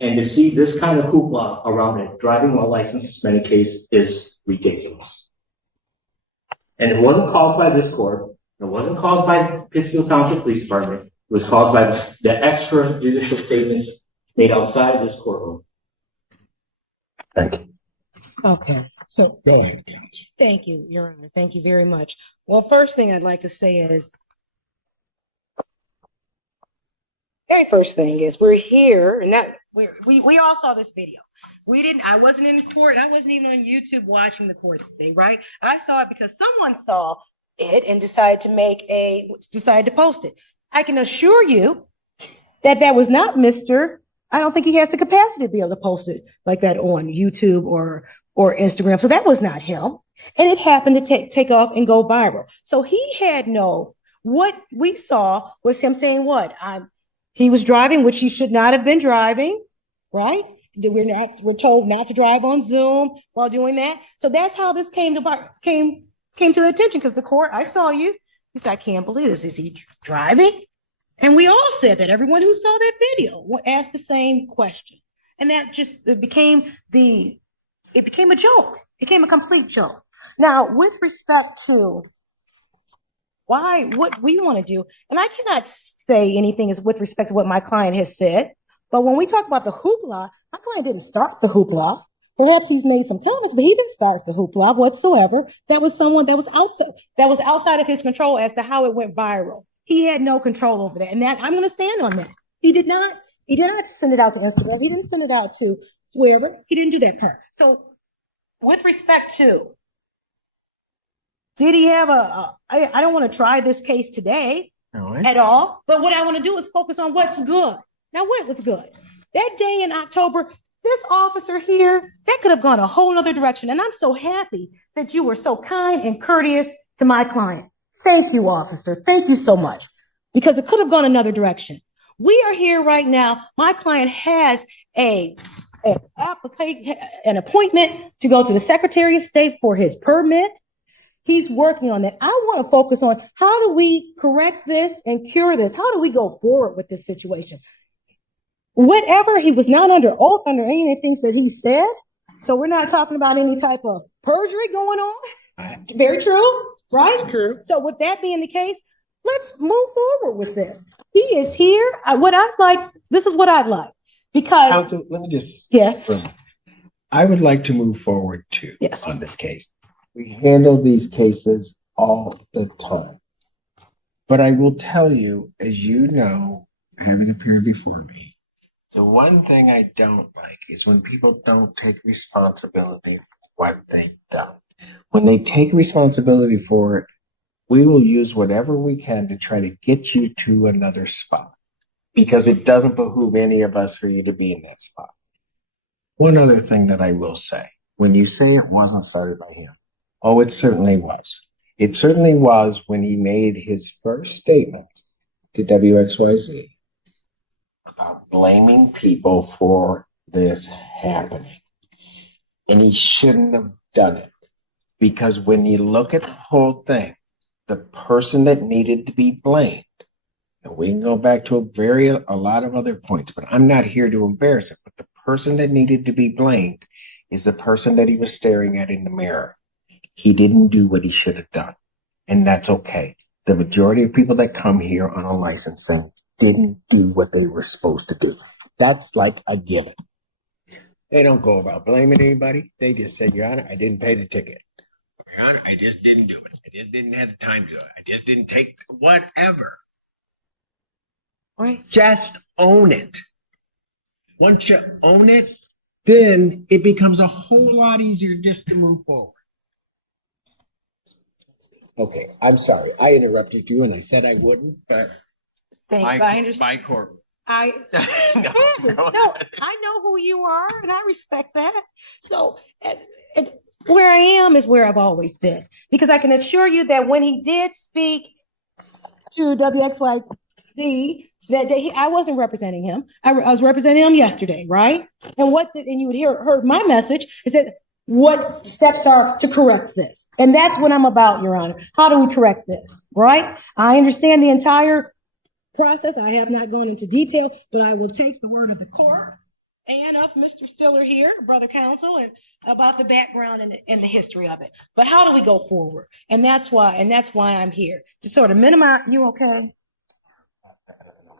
and to see this kind of hoopla around a driving while licensed suspended case is ridiculous. And it wasn't caused by this court. It wasn't caused by Pittsfield Township Police Department. It was caused by the extrajudicial statements made outside of this courtroom. Thank you. Okay, so Go ahead, counsel. thank you, Your Honor. Thank you very much. Well, first thing I'd like to say is, very first thing is we're here, and that we all saw this video. I wasn't in court, and I wasn't even on YouTube watching the court today, right? I saw it because someone saw it and decided to post it. I can assure you that was not Mr. I don't think he has the capacity to be able to post it like that on YouTube or Instagram. So that was not him. And it happened to take off and go viral. So he had what we saw was him saying what? He was driving, which he should not have been driving, right? We're told not to drive on Zoom while doing that. So that's how this came to the attention, because the court, I saw you. He said, I can't believe this. Is he driving? And we all said that. Everyone who saw that video asked the same question. And that just became a joke. It became a complete joke. Now, with respect to what we want to do, and I cannot say anything is with respect to what my client has said, but when we talk about the hoopla, my client didn't start the hoopla. Perhaps he's made some comments, but he didn't start the hoopla whatsoever. That was someone that was outside of his control as to how it went viral. He had no control over that. And that I'm going to stand on that. He did not send it out to Instagram. He didn't send it out to wherever. He didn't do that part. So with respect to, did he have I don't want to try this case today at all, but what I want to do is focus on what's good. Now, what was good? That day in October, this officer here, that could have gone a whole other direction. And I'm so happy that you were so kind and courteous to my client. Thank you, officer. Thank you so much, because it could have gone another direction. We are here right now. My client has an appointment to go to the Secretary of State for his permit. He's working on that. I want to focus on how do we correct this and cure this? How do we go forward with this situation? Whatever, he was not under oath under any of the things that he said. So we're not talking about any type of perjury going on. Very true, right? True. So with that being the case, let's move forward with this. He is here. This is what I'd like. Because let me just. Yes. I would like to move forward too. Yes. On this case. We handle these cases all the time. But I will tell you, as you know, having appeared before me, the one thing I don't like is when people don't take responsibility for what they've done. When they take responsibility for it, we will use whatever we can to try to get you to another spot because it doesn't behoove any of us for you to be in that spot. One other thing that I will say, when you say it wasn't started by him, oh, it certainly was. It certainly was when he made his first statement to WXYZ about blaming people for this happening. And he shouldn't have done it because when you look at the whole thing, the person that needed to be blamed, and we can go back to a lot of other points, but I'm not here to embarrass it, but the person that needed to be blamed is the person that he was staring at in the mirror. He didn't do what he should have done, and that's okay. The majority of people that come here on a license thing didn't do what they were supposed to do. That's like a given. They don't go about blaming anybody. They just say, Your Honor, I didn't pay the ticket. Your Honor, I just didn't do it. I just didn't have the time to do it. I just didn't take whatever. Right. Just own it. Once you own it, then it becomes a whole lot easier just to move forward. Okay, I'm sorry. I interrupted you and I said I wouldn't, but I understand. my court. I No, no, I know who you are, and I respect that. So, and where I am is where I've always been, because I can assure you that when he did speak to WXYZ that day, I wasn't representing him. I was representing him yesterday, right? And and you would heard my message is that what steps are to correct this, and that's what I'm about, Your Honor. How do we correct this, right? I understand the entire process. I have not gone into detail, but I will take the word of the court and of Mr. Stiller here, brother counsel, and about the background and the history of it. But how do we go forward? And that's why I'm here to sort of minimize. You okay?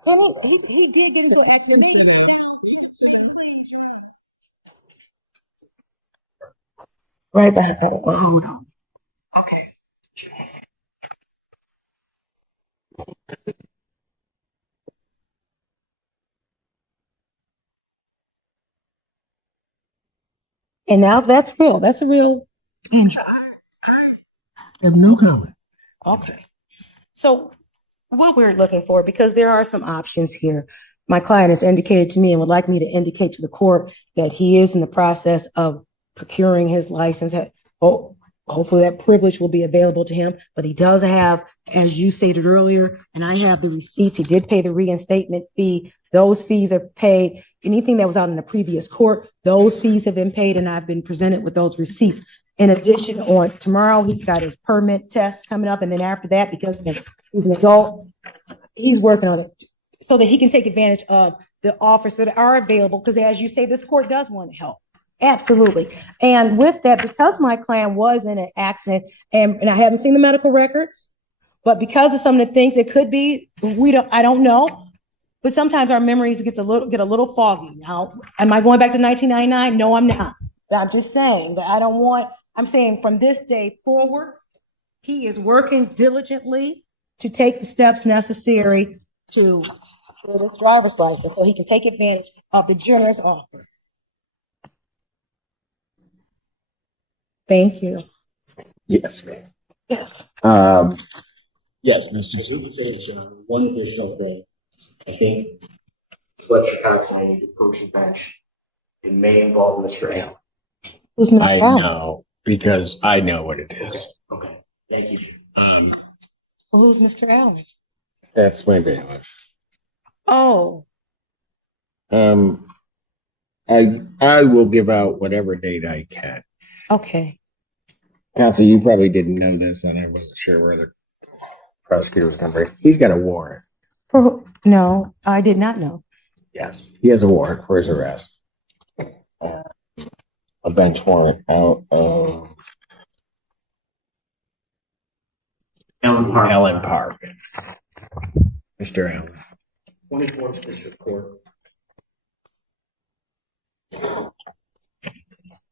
He did get into an accident. Right back. Hold on. Okay. And now that's real. That's a real injury. I have no comment. Okay. So what we're looking for, because there are some options here. My client has indicated to me and would like me to indicate to the court that he is in the process of procuring his license. Hopefully that privilege will be available to him, but he does have, as you stated earlier, and I have the receipts. He did pay the reinstatement fee. Those fees are paid. Anything that was out in the previous court, those fees have been paid, and I've been presented with those receipts. In addition, on tomorrow, he's got his permit test coming up, and then after that, because he's an adult, he's working on it so that he can take advantage of the offers that are available, because as you say, this court does want to help. Absolutely. And with that, because my client was in an accident, and I haven't seen the medical records, but because of some of the things it could be, I don't know. But sometimes our memories get a little foggy. Now, am I going back to 1999? No, I'm not. But I'm just saying that I'm saying from this day forward, he is working diligently to take the steps necessary to get his driver's license so he can take advantage of the generous offer. Thank you. Yes, ma'am. Yes. Yes, Mr. I need to say this, Your Honor. One additional thing. I think Fletcher Cox and I need to approach the bench. It may involve Mr. Allen. Who's Mr. I Allen? know because I know what it is. Okay. Thank you. Well, who's Mr. Allen? That's my bailiff. Oh, I will give out whatever date I can. okay. Counsel, you probably didn't know this, and I wasn't sure where the prosecutor was going to bring. He's got a warrant. No, I did not know. Yes, he has a warrant for his arrest. A bench warrant out of Allen Park. Mr. Allen. 24th District Court.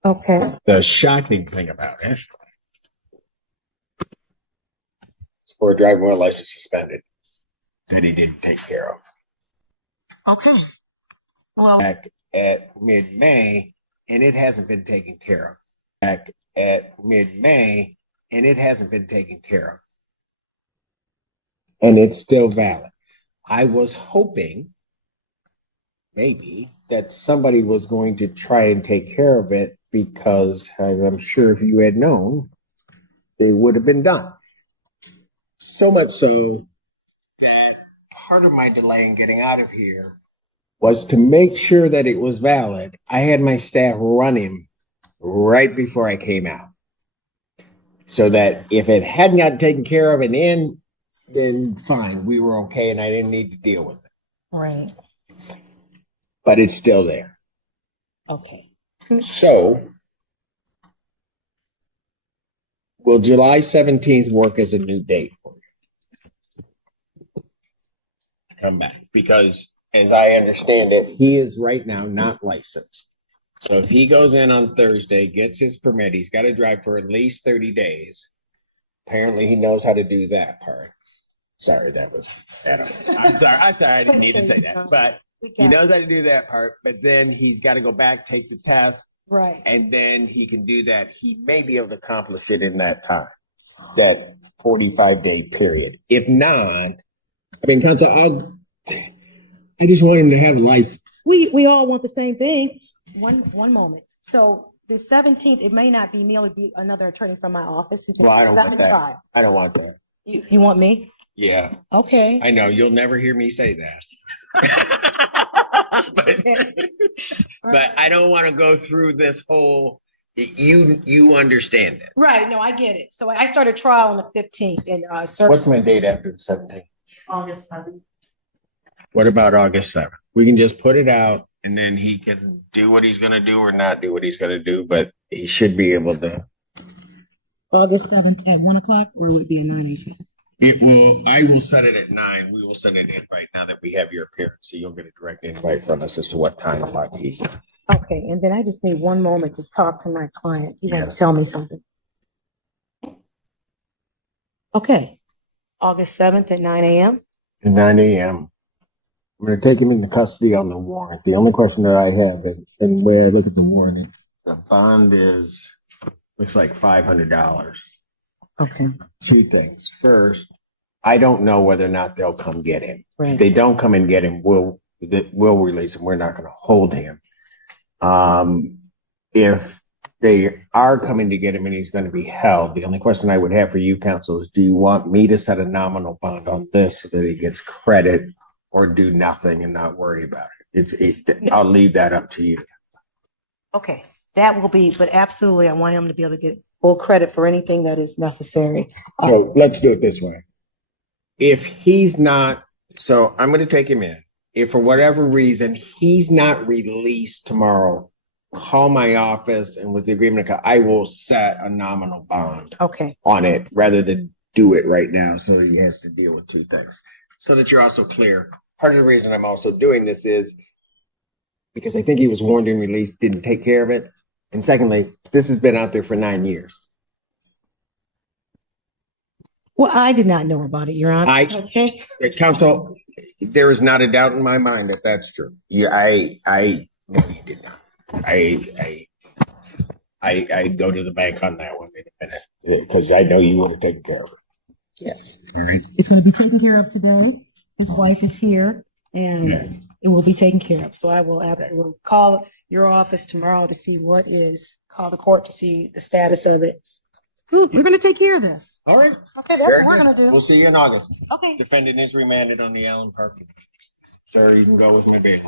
Okay. The shocking thing about it is for a driving while license suspended that he didn't take care of. Okay. Well, Back at mid-May, and it hasn't been taken care of. Back at mid-May, and it hasn't been taken care of. and it's still valid. I was hoping maybe that somebody was going to try and take care of it, because I'm sure if you had known, they would have been done. So much so that part of my delay in getting out of here was to make sure that it was valid. I had my staff run him right before I came out, so that if it hadn't gotten taken care of and in, then fine, we were okay and I didn't need to deal with it. Right. But it's still there. Okay. So, will July 17th work as a new date for you? Come back. Because, as I understand it, he is right now not licensed. So if he goes in on Thursday, gets his permit, he's got to drive for at least 30 days. Apparently he knows how to do that part. Sorry, that was Adam. I'm sorry, I didn't need to say that. But he knows how to do that part, but then he's got to go back, take the test, Right. and then he can do that. He may be able to accomplish it in that time, that 45-day period. If not, I mean, counsel, I just want him to have a license. We all want the same thing. One moment. So the 17th, it may not be me, it would be another attorney from my office. Well, I don't want that. I don't want that. You want me? Yeah, Okay. I know. You'll never hear me say that. but I don't want to go through this whole, you understand it. Right. No, I get it. So I started trial on the 15th and What's my date after the 17th? August 7th. What about August 7th? We can just put it out and then he can do what he's going to do or not do what he's going to do, but he should be able to. August 7th at 1 o'clock, or would it be at 9 a.m.? I will set it at 9. We will send an invite now that we have your appearance. So you'll get a direct invite from us as to what time like he's. Okay, and then I just need one moment to talk to my client. You want Yes. to tell me something? Okay, August 7th at 9 a.m. At 9 a.m. I'm going to take him into custody on the warrant. The only question that I have, and the way I look at the warrant, the bond looks like $500. Okay. Two things. First, I don't know whether or not they'll come get him. Right. If they don't come and get him, we'll release him. We're not going to hold him. If they are coming to get him and he's going to be held, the only question I would have for you, counsel, is do you want me to set a nominal bond on this so that he gets credit, or do nothing and not worry about it? I'll leave that up to you. Okay, that will be, but absolutely, I want him to be able to get full credit for anything that is necessary. So let's do it this way. If he's not, so I'm going to take him in. If for whatever reason he's not released tomorrow, call my office, and with the agreement, I will set a nominal bond Okay. on it rather than do it right now. So he has to deal with two things. So that you're also clear. Part of the reason I'm also doing this is because I think he was warned and released, didn't take care of it. And secondly, this has been out there for 9 years. Well, I did not know about it, Your Honor. Okay. Counsel, there is not a doubt in my mind that that's true. I no, you did not. I go to the bank on that one in a minute because I know you would have taken care of it. Yes. All right. It's going to be taken care of today. His wife is here, and Okay. it will be taken care of. So I will absolutely call your office tomorrow to see call the court to see the status of it. We're going to take care of this. All right. Okay, that's Very what we're good. going to do. We'll see you in August. Okay. Defendant is remanded on the Allen parking. Sir, you can go with my baby.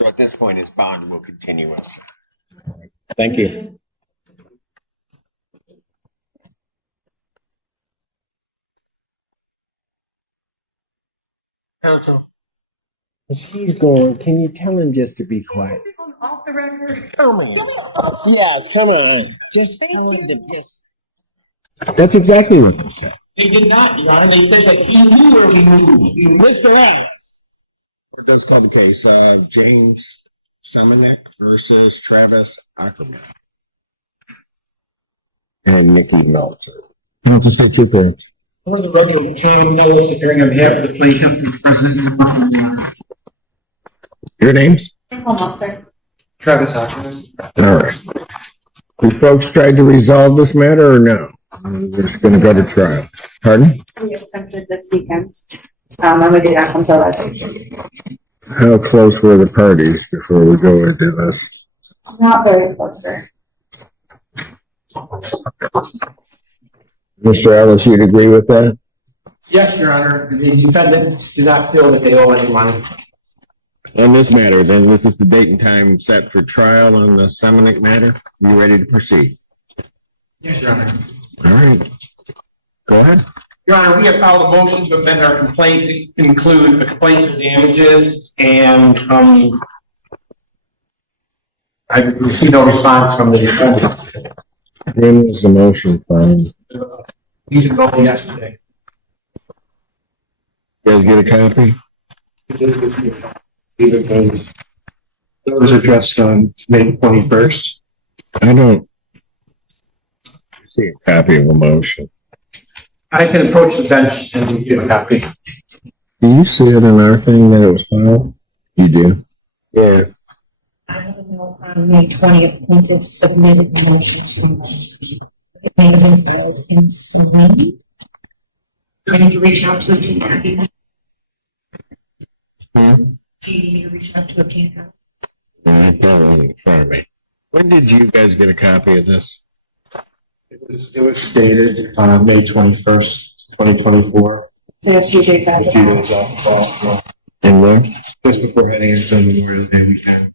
So at this point, his bond will continue us. Thank you. Counsel, as he's going, can you tell him just to be quiet? Off the record. Come on. Yes, come on. Just tell him to just. That's exactly what they said. They did not, Your Honor. They said that he knew or he knew. He missed the lines. Let's call the case. James Simonek versus Travis Ackerman. And Nikki Meltzer. Counsel, state your appearance. For the record, Tom Ellis, appearing on behalf of the plaintiff, President. Your names? Travis Ackerman. All right. You folks tried to resolve this matter or no? We're just gonna go to trial. Pardon? We attempted this weekend. And we did not come to a resolution. How close were the parties before we go into this? Not very close, sir. Mr. Ellis, you'd agree with that? Yes, Your Honor. The defendants do not feel that they owe any money. On this matter, then, this is the date and time set for trial on the Seminole matter. You ready to proceed? Yes, Your Honor. All right. Go ahead. Your Honor, we have filed a motion to amend our complaint to include a complaint for damages, and I received no response from the defendants. When was the motion filed? These are voted yesterday. You guys get a copy? It was addressed on May 21st. I don't see a copy of the motion. I can approach the bench and give a copy. Do you see it in our thing that it was filed? You do? Yeah. I have a note on May 20th, plaintiff submitted motion. It may have been filed in signed. I need to reach out to the team. Do you need to reach out to a team? I don't in front of me. When did you guys get a copy of this? It was stated May 21st, 2024. So a few days after. A few days after. And where? Just before heading into Memorial Day weekend.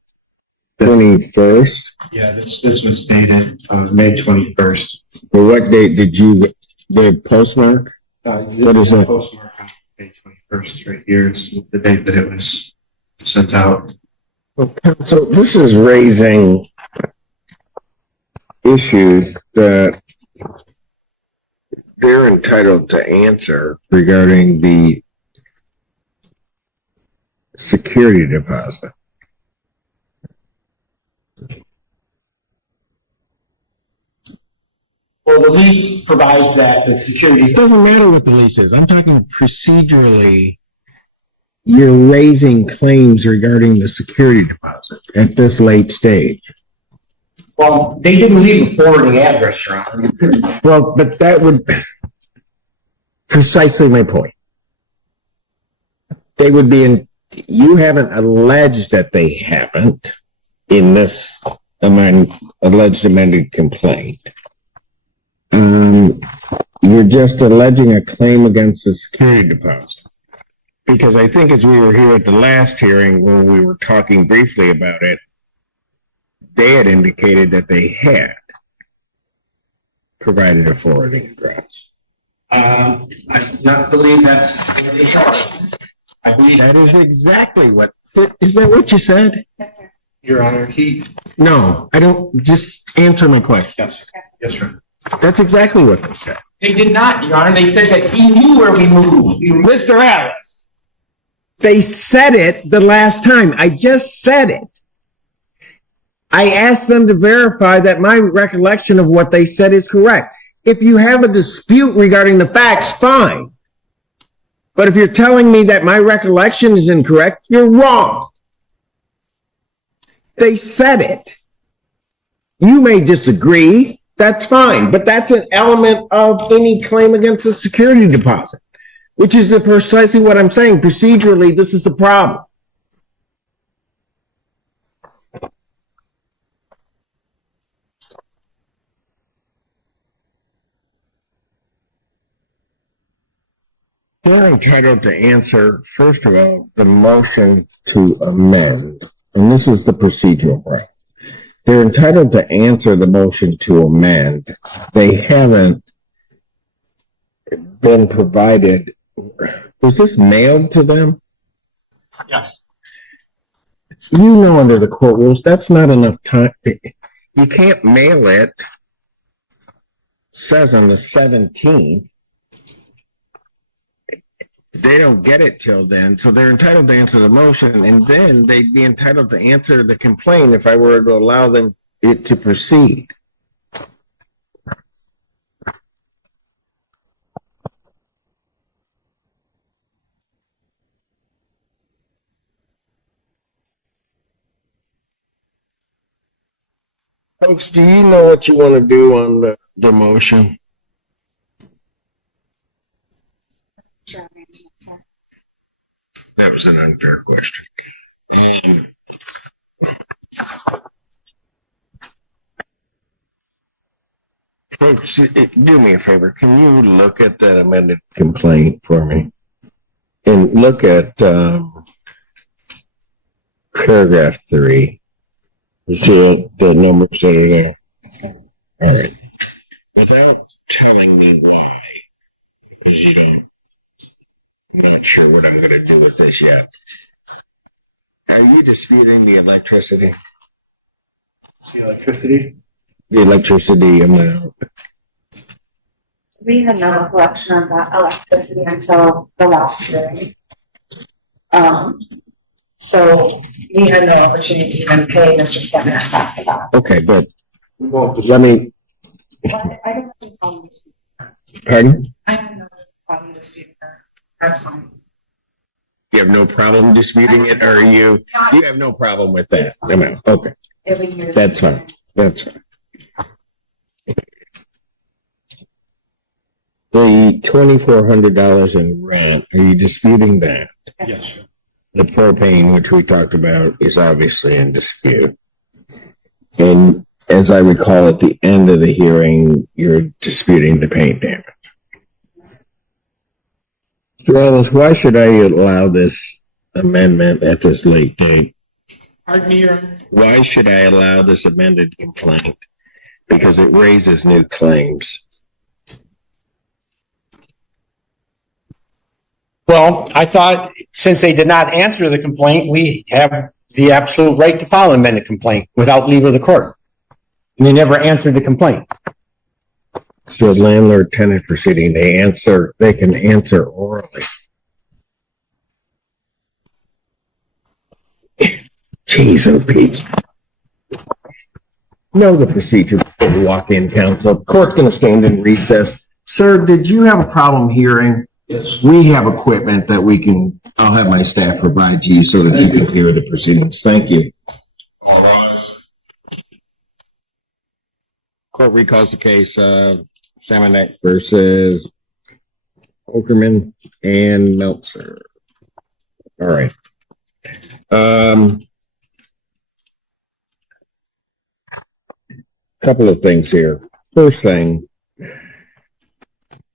21st? Yeah, this was dated May 21st. Well, what date did you, the postmark? What is that? Postmark on May 21st right here. It's the date that it was sent out. So this is raising issues that they're entitled to answer regarding the security deposit. Well, the lease provides that the security. It doesn't matter what the lease is. I'm talking procedurally. You're raising claims regarding the security deposit at this late stage. Well, they didn't leave a forwarding address, Your Honor. Well, but that would precisely my point. They would be in, you haven't alleged that they haven't in this alleged amended complaint. You're just alleging a claim against the security deposit. Because I think as we were here at the last hearing where we were talking briefly about it, they had indicated that they had provided a forwarding address. I do not believe that's what they are. I believe That is exactly what, is that what you said? Yes, sir. Your Honor, No, I don't, just answer my question. yes, Your Honor. That's exactly what they said. They did not, Your Honor. They said that he knew where we moved. Mr. Alice. They said it the last time. I just said it. I asked them to verify that my recollection of what they said is correct. If you have a dispute regarding the facts, fine. But if you're telling me that my recollection is incorrect, you're wrong. They said it. You may disagree. That's fine. But that's an element of any claim against a security deposit, which is precisely what I'm saying. Procedurally, this is a problem. They're entitled to answer, first of all, the motion to amend. And this is the procedural right. They're entitled to answer the motion to amend. They haven't been provided. Was this mailed to them? Yes. You know, under the court rules, that's not enough time. You can't mail it. Says on the 17th. They don't get it till then, so they're entitled to answer the motion, and then they'd be entitled to answer the complaint if I were to allow them it to proceed. Folks, do you know what you want to do on the motion? That was an unfair question. Folks, do me a favor. Can you look at that amended complaint for me? And look at paragraph 3. You see the numbers that are there? All right. Without telling me why, because you don't, I'm not sure what I'm going to do with this yet. Are you disputing the electricity? The electricity? The electricity amount? We had no collection of that electricity until the last hearing. So we had no opportunity to even pay Mr. Sutton after that. Okay, but let me. But I don't have any problem with speaking. Pardon? I have no problem with speaking. That's fine. You have no problem disputing it, or you have no problem with that amount? Okay, Every year. that's fine. That's fine. The $2,400 in rent, are you disputing that? Yes. The propane, which we talked about, is obviously in dispute. And as I recall, at the end of the hearing, you're disputing the paint damage. Mr. Ellis, why should I allow this amendment at this late date? Pardon me, Your Honor? Why should I allow this amended complaint? Because it raises new claims. Well, I thought since they did not answer the complaint, we have the absolute right to file an amended complaint without leave of the court. And they never answered the complaint. So landlord-tenant proceeding, they can answer orally. Jeez, oh Pete. Know the procedure for the walk-in counsel. Court's going to stand in recess. Sir, did you have a problem hearing? Yes. We have equipment that I'll have my staff provide to you so that you can hear the proceedings. Thank you. All rise. Court recalls the case of Samanek versus Okerman and Meltzer. All right. Couple of things here. First thing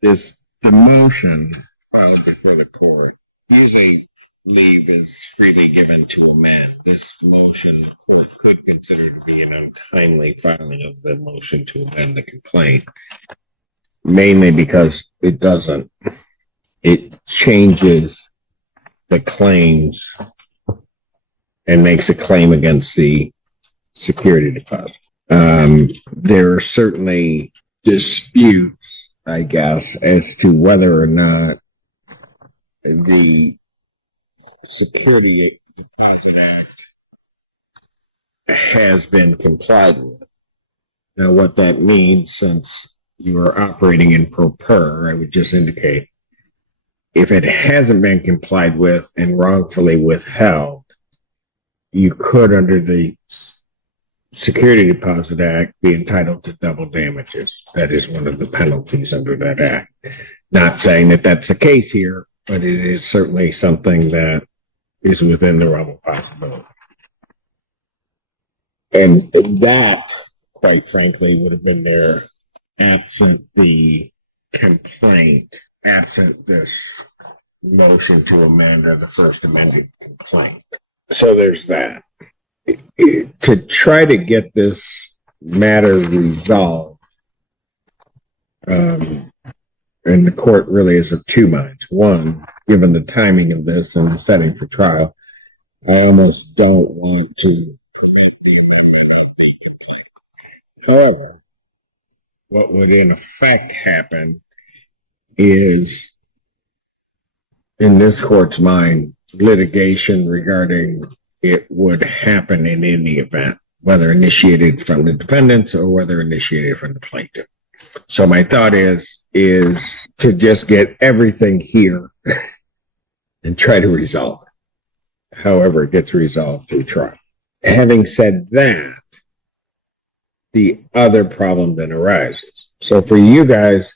is the motion filed before the court. Usually leave is freely given to amend. This motion, the court could consider to be an untimely filing of the motion to amend the complaint, mainly because it doesn't. It changes the claims and makes a claim against the security deposit. There are certainly disputes, I guess, as to whether or not the Security Deposit Act has been complied with. Now, what that means, since you are operating in pro per, I would just indicate if it hasn't been complied with and wrongfully withheld, you could, under the Security Deposit Act, be entitled to double damages. That is one of the penalties under that act. Not saying that that's the case here, but it is certainly something that is within the realm of possibility. And that, quite frankly, would have been there absent the complaint, absent this motion to amend or the first amended complaint. So there's that. To try to get this matter resolved, and the court really is of two minds. One, given the timing of this and the setting for trial, I almost don't want to permit the amendment of the complaint. However, what would in effect happen is, in this court's mind, litigation regarding it would happen in any event, whether initiated from the defendants or whether initiated from the plaintiff. So my thought is to just get everything here and try to resolve it, however it gets resolved through trial. Having said that, the other problem then arises. So for you guys,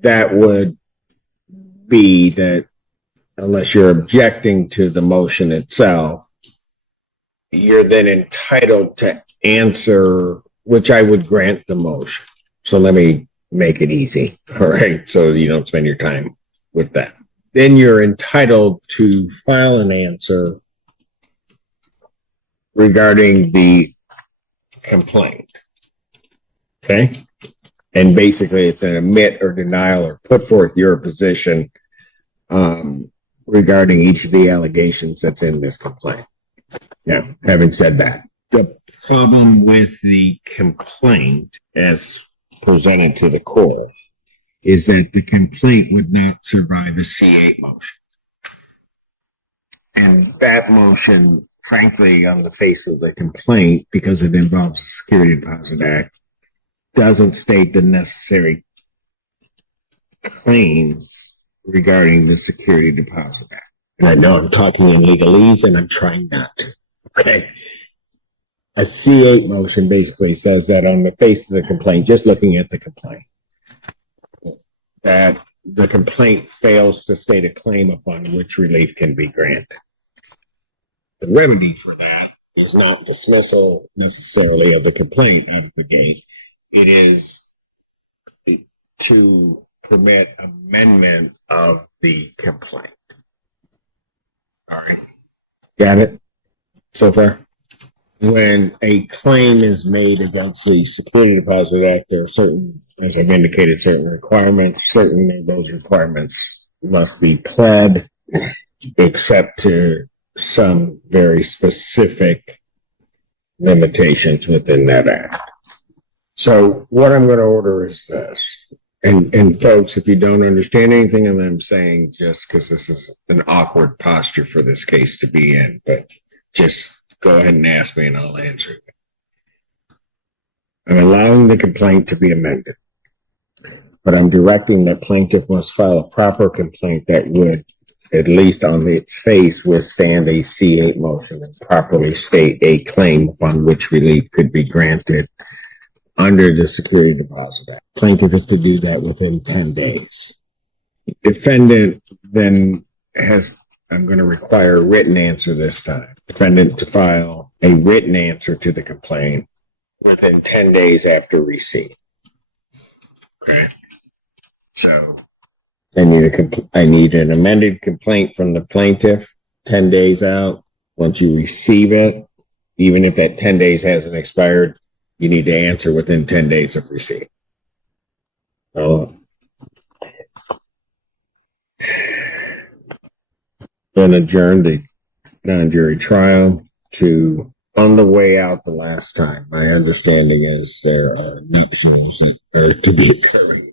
that would be that unless you're objecting to the motion itself, you're then entitled to answer, which I would grant the motion. So let me make it easy, all right? So you don't spend your time with that. Then you're entitled to file an answer regarding the complaint, okay? And basically it's an admit or denial or put forth your position regarding each of the allegations that's in this complaint. Now, having said that, the problem with the complaint as presented to the court is that the complaint would not survive a C8 motion. And that motion, frankly, on the face of the complaint, because it involves the Security Deposit Act, doesn't state the necessary claims regarding the Security Deposit Act. And I know I'm talking in legalese and I'm trying not to. Okay. A C8 motion basically says that on the face of the complaint, just looking at the complaint, that the complaint fails to state a claim upon which relief can be granted. The remedy for that is not dismissal necessarily of the complaint out of the gate. It is to permit amendment of the complaint. All right. Got it? So far? When a claim is made against the Security Deposit Act, there are certain, as I've indicated, certain requirements. Certain of those requirements must be pled, except to some very specific limitations within that act. So what I'm going to order is this. And folks, if you don't understand anything that I'm saying, just because this is an awkward posture for this case to be in, but just go ahead and ask me and I'll answer it. I'm allowing the complaint to be amended, but I'm directing that plaintiff must file a proper complaint that would, at least on its face, withstand a C8 motion and properly state a claim upon which relief could be granted under the Security Deposit Act. Plaintiff is to do that within 10 days. Defendant then has, I'm going to require a written answer this time. Defendant to file a written answer to the complaint within 10 days after receipt. Okay. So I need an amended complaint from the plaintiff 10 days out. Once you receive it, even if that 10 days hasn't expired, you need to answer within 10 days of receipt. Then adjourn the non-jury trial to, on the way out the last time, my understanding is there are nuptials that are to be occurring.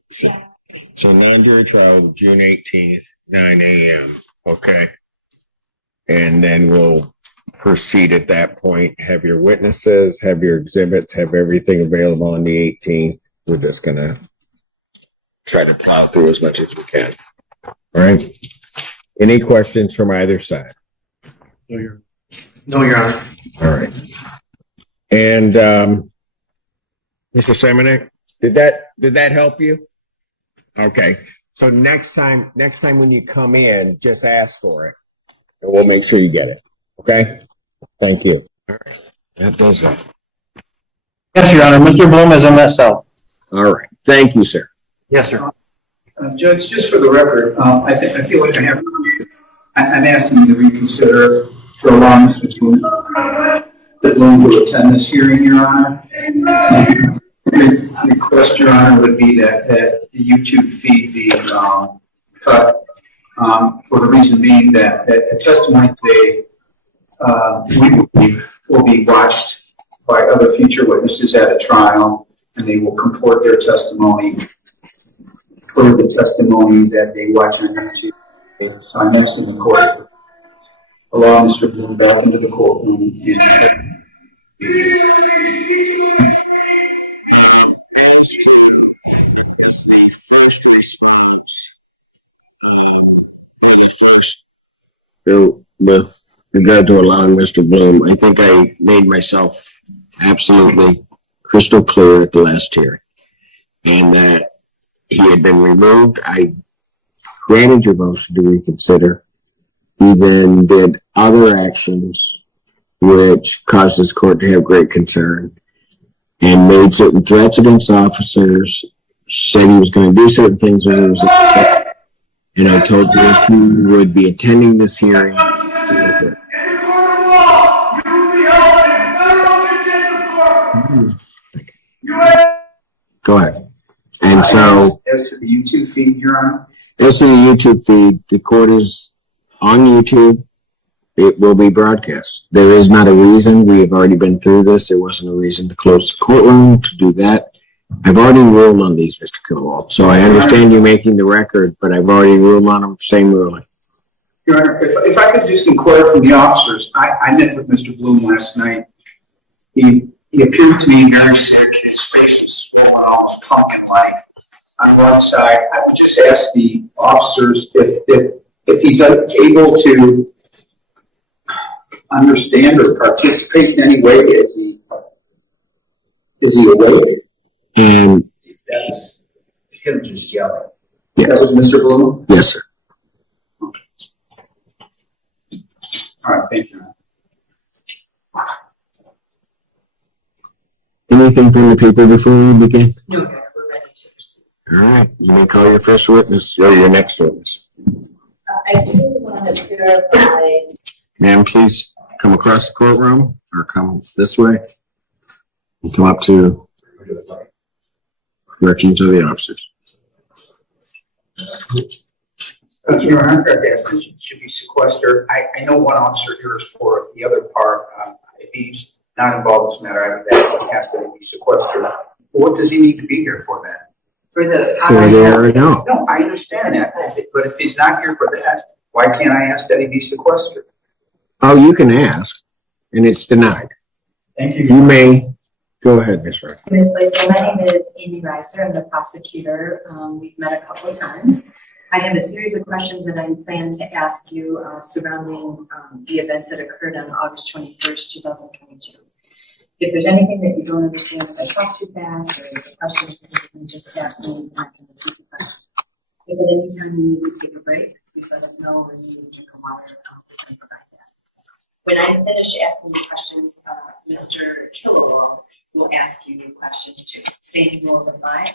So non-jury trial, June 18th, 9 a.m. Okay. And then we'll proceed at that point. Have your witnesses, have your exhibits, have everything available on the 18th. We're just going to try to plow through as much as we can. All right. Any questions from either side? No, Your Honor. All right. And Mr. Semenek, did that help you? Okay. So next time when you come in, just ask for it, and we'll make sure you get it. Okay. Thank you. All right. That does it. Yes, Your Honor. Mr. Bloom is in that cell. All right. Thank you, sir. Yes, sir. Judge, just for the record, I feel like I'm asking you to reconsider to allow Mr. Bloom to attend this hearing, Your Honor. The request, Your Honor, would be that the YouTube feed be cut for the reason being that the testimony today will be watched by other future witnesses at a trial, and they will comport their testimony for the testimony that they watch on YouTube. So I'm asking the court allow Mr. Bloom back into the courtroom. Is the first response with regard to allowing Mr. Bloom? I think I made myself absolutely crystal clear at the last hearing. And that he had been removed. I granted your motion to reconsider. He then did other actions which caused this court to have great concern and made certain threats against officers, said he was going to do certain things when he was and I told you if you would be attending this hearing. Go ahead. And so, as to the YouTube feed, Your Honor? As to the YouTube feed, the court is on YouTube. It will be broadcast. There is not a reason. We have already been through this. There wasn't a reason to close the courtroom to do that. I've already ruled on these, Mr. Kilwald. So I understand you making the record, but I've already ruled on them. Same ruling. Your Honor, if I could just inquire from the officers, I met with Mr. Bloom last night. He appeared to me very sick. His face was swollen, almost pumpkin-like on one side. I would just ask the officers if he's able to understand or participate in any way. Is he awake? And That's him just yelling. Yeah. That was Mr. Bloom? Yes, sir. All right, thank you. Anything from the people before we begin? No, we're ready to proceed. All right. You may call your first witness or your next witness. I do want to verify. Ma'am, please come across the courtroom or come this way and come up to directions of the officers. Your Honor, I guess this should be sequestered. I know one officer here is for the other part. If he's not involved in this matter, I would ask that he be sequestered. What does he need to be here for then? No. No, I understand that. But if he's not here for that, why can't I ask that he be sequestered? Oh, you can ask, and it's denied. Thank you. You may go ahead, Ms. Wright. Ms. Blaisdell, my name is Amy Reiser. I'm the prosecutor. We've met a couple of times. I have a series of questions that I plan to ask you surrounding the events that occurred on August 21st, 2022. If there's anything that you don't understand, if I talk too fast or if the questions that you can just ask me and I can repeat the question. If at any time you need to take a break, please let us know or you need to drink a water, we can provide that. When I'm finished asking you questions, Mr. Kilowall will ask you new questions too. Same rules apply.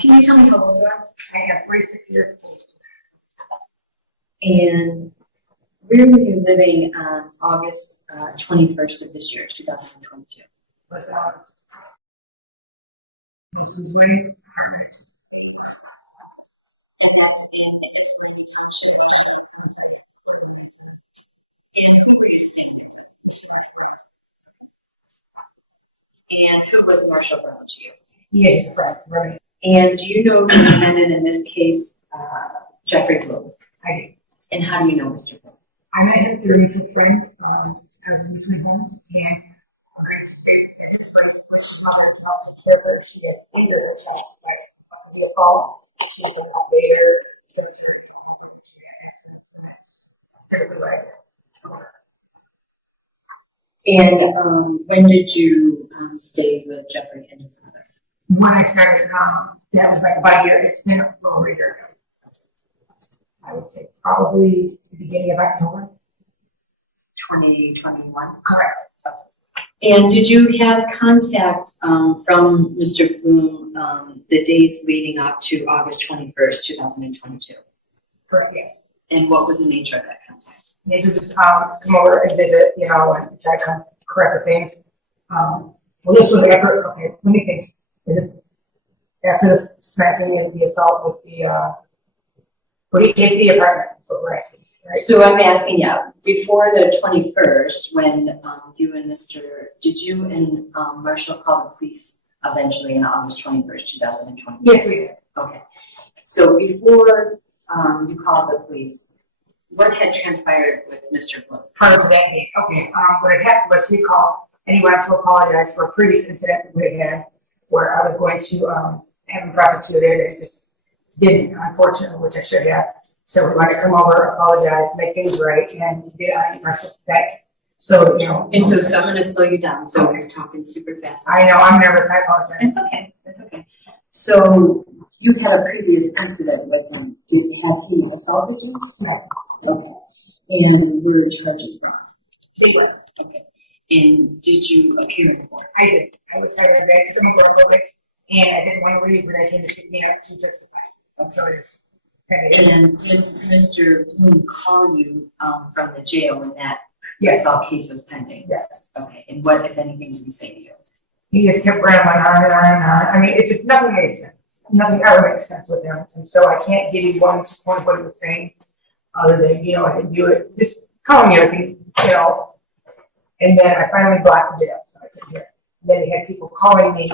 Can you tell me how old you are? I have 46 years old. And where were you living on August 21st of this year, 2022? This is me. And who was Marshall Brown to you? Yes, correct, right. And do you know the defendant in this case, Jeffrey Bloom? I do. And how do you know Mr. Bloom? I met him through a mutual friend, between homes, and I'm going to say that this was his mother helped take care of her. She had either their son, right? She was a call, she was a later, she was very And when did you stay with Jeffrey and his mother? when I started, that was like about a year. It's been a little over a year ago. I would say probably the beginning of October. 2021. Correct. And did you have contact from Mr. Bloom the days leading up to August 21st, 2022? Correct, yes. And what was the nature of that contact? They would just come over and visit, you know, and try to correct the things. Well, this was after, okay, let me think. Is this after the smacking and the assault with the, what do you take to the apartment? That's what we're asking, right? So I'm asking, yeah, before the 21st, when you and did you and Marshall call the police eventually on August 21st, 2020? Yes, we did. Okay. So before you called the police, what had transpired with Mr. Bloom? Prior to that date, okay. What had happened was he called and he wanted to apologize for a previous incident that we had where I was going to have him prosecuted and just didn't, unfortunately, which I should have. So we wanted to come over, apologize, make things right, and get Marshall back So, you know. And so I'm gonna slow you down, so you're talking super fast. I know, I'm nervous, I apologize. It's okay, it's okay. So you had a previous incident with him. Had he assaulted you? No. Okay. And were charges brought? They were. Okay. And did you appear in court? I did. I was having a bad stomach a little bit, and I didn't want to leave when I came to pick me up to testify. So it's. And then did Mr. Bloom call you from the jail when that Yes. assault case was pending? Yes. Okay. And what, if anything, did he say to you? He just kept rambling on and on and on. I mean, it just, nothing made sense. Nothing ever makes sense with him. And so I can't give you one point of what he was saying, other than, you know, I can do it, just calling you, you know. And then I finally blocked the jail, so I couldn't hear it. Then he had people calling me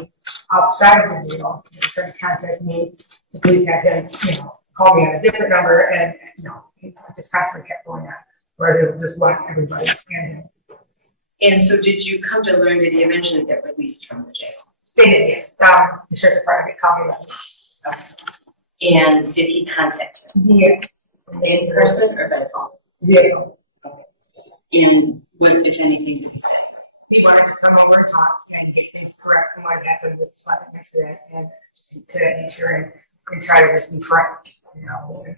outside of the jail, trying to contact me to please have him, you know, call me on a different number, and, you know, it just constantly kept going on, where it would just block everybody and him. And so did you come to learn that he eventually get released from the jail? They did, yes. The sheriff's department called me back. Okay. And did he contact you? Yes. In person or by phone? Yeah. Okay. And what, if anything, did he say? He wanted to come over and talk and get things correct from what happened with the slap incident and to that nature and try to just be frank, you know, and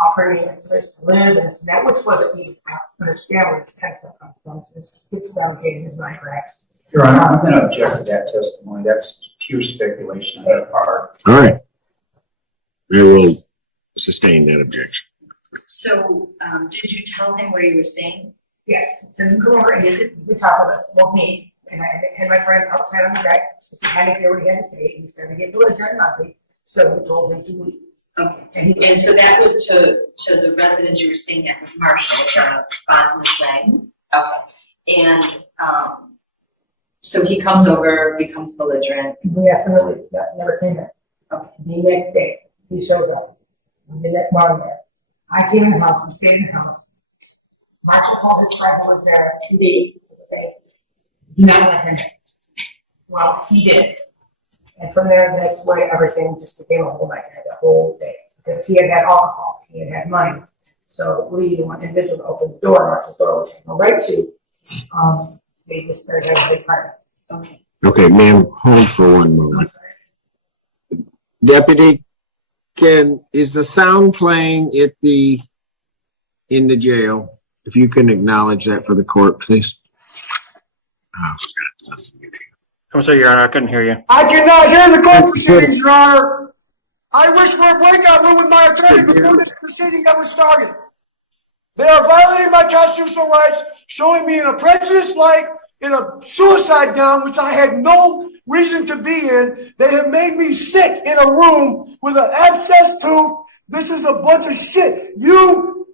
offer me a place to live and that, which was he understand where this kind of stuff comes from. It's fabricating his mind, perhaps. Your Honor, I'm going to object to that testimony. That's pure speculation on their part. All right. We will sustain that objection. So, did you tell him where you were staying? Yes. So he come over and we talked with us, well, me, and I had my friends outside on the deck to see kind of hear what he had to say. And he started to get belligerent and ugly. So we told him to leave. Okay. And so that was to the residence you were staying at with Marshall, Boston Lang. Okay. And so he comes over, becomes belligerent. We absolutely never came back. Okay. The next day, he shows up. The next morning there. I came in the house and stayed in the house. Marshall called his friend who was there to leave. Do not let him in. Well, he did. And from there, that's why everything just became a whole nightmare the whole day. Because he had had alcohol, he had had money. So we, one individual, opened the door, Marshall's door, which had no right to. They just started having a big party. Okay. Okay, ma'am, hold for one moment. Deputy, is the sound playing in the jail? If you can acknowledge that for the court, please. I'm sorry, Your Honor, I couldn't hear you. I cannot hear the court proceedings, Your Honor. I wish for a breakout room with my attorney before this proceeding ever started. They are violating my constitutional rights, showing me in a prejudice light, in a suicide gown, which I had no reason to be in. They have made me sit in a room with an abscess tooth. This is a bunch of shit. You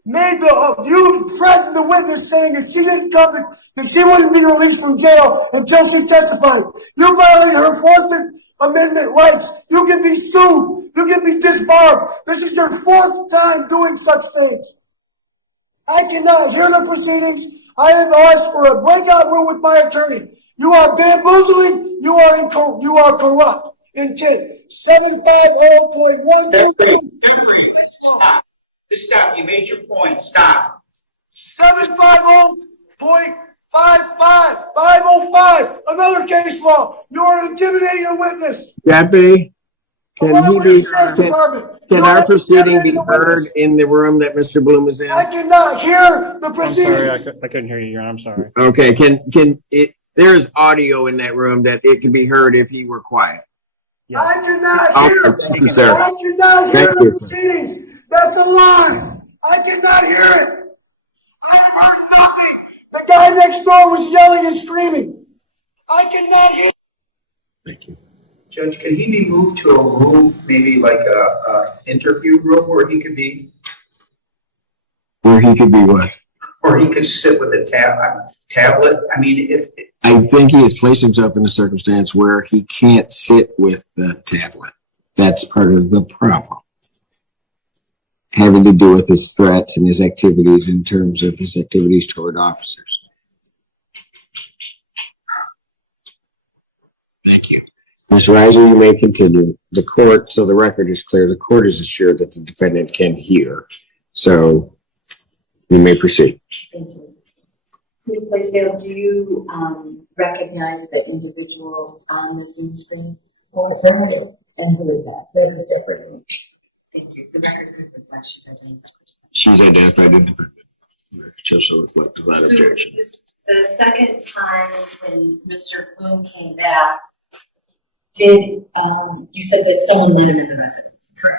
threatened the witness saying if she didn't come, that she wouldn't be released from jail until she testified. You violated her 4th Amendment rights. You can be sued. You can be disbarred. This is your 4th time doing such things. I cannot hear the proceedings. I have asked for a breakout room with my attorney. You are bamboozling. You are corrupt. Intent 750.122. Stop. Just stop. You made your point. Stop. 750.505. Another case law. You are intimidating a witness. Deputy, can our proceeding be heard in the room that Mr. Bloom is in? I cannot hear the I'm proceedings. sorry, I couldn't hear you, Your Honor, I'm sorry. Okay, there is audio in that room that it can be heard if you were quiet. Yeah. I cannot hear. Thank you, sir. I cannot hear Thank the you. proceedings. That's a lie. I cannot hear it. I heard nothing. The guy next door was yelling and screaming. I cannot hear. Thank you. Judge, can he be moved to a room, maybe like a interview room where he could be, Where he could be what? or he could sit with a tablet? I mean, I think he has placed himself in a circumstance where he can't sit with the tablet. That's part of the problem. Having to do with his threats and his activities in terms of his activities toward officers. Thank you. Ms. Reiser, you may continue. The court, so the record is clear, the court is assured that the defendant can hear. So you may proceed. Thank you. Ms. Blaisdell, do you recognize the individual on the Zoom screen? Oh, I certainly do. And who is that? That is different. Thank you. The record could reflect she's identified. She's identified independent. Just so reflect that So objection. the second time when Mr. Bloom came back, did you said that someone let him in the residence? Correct.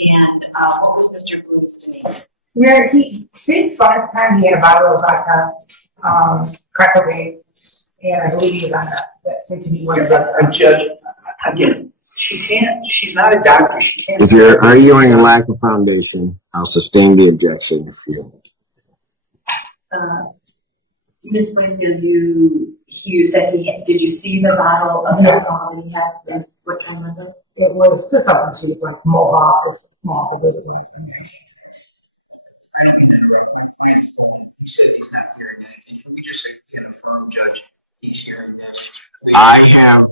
And what was Mr. Bloom's demeanor? Where he seemed fine at the time, he had a bottle of vodka, crack cocaine, and I believe he was on that seemed to be one of the. Judge, again, she's not a doctor, she can't. If you're arguing a lack of foundation, I'll sustain the objection if you. Ms. Blaisdell, you said did you see the bottle of alcohol that he had? Yes. What time was it? It was just something she was like Mohawk or small, the big one. He says he's not hearing anything. Can we just confirm, Judge, he's hearing that? I have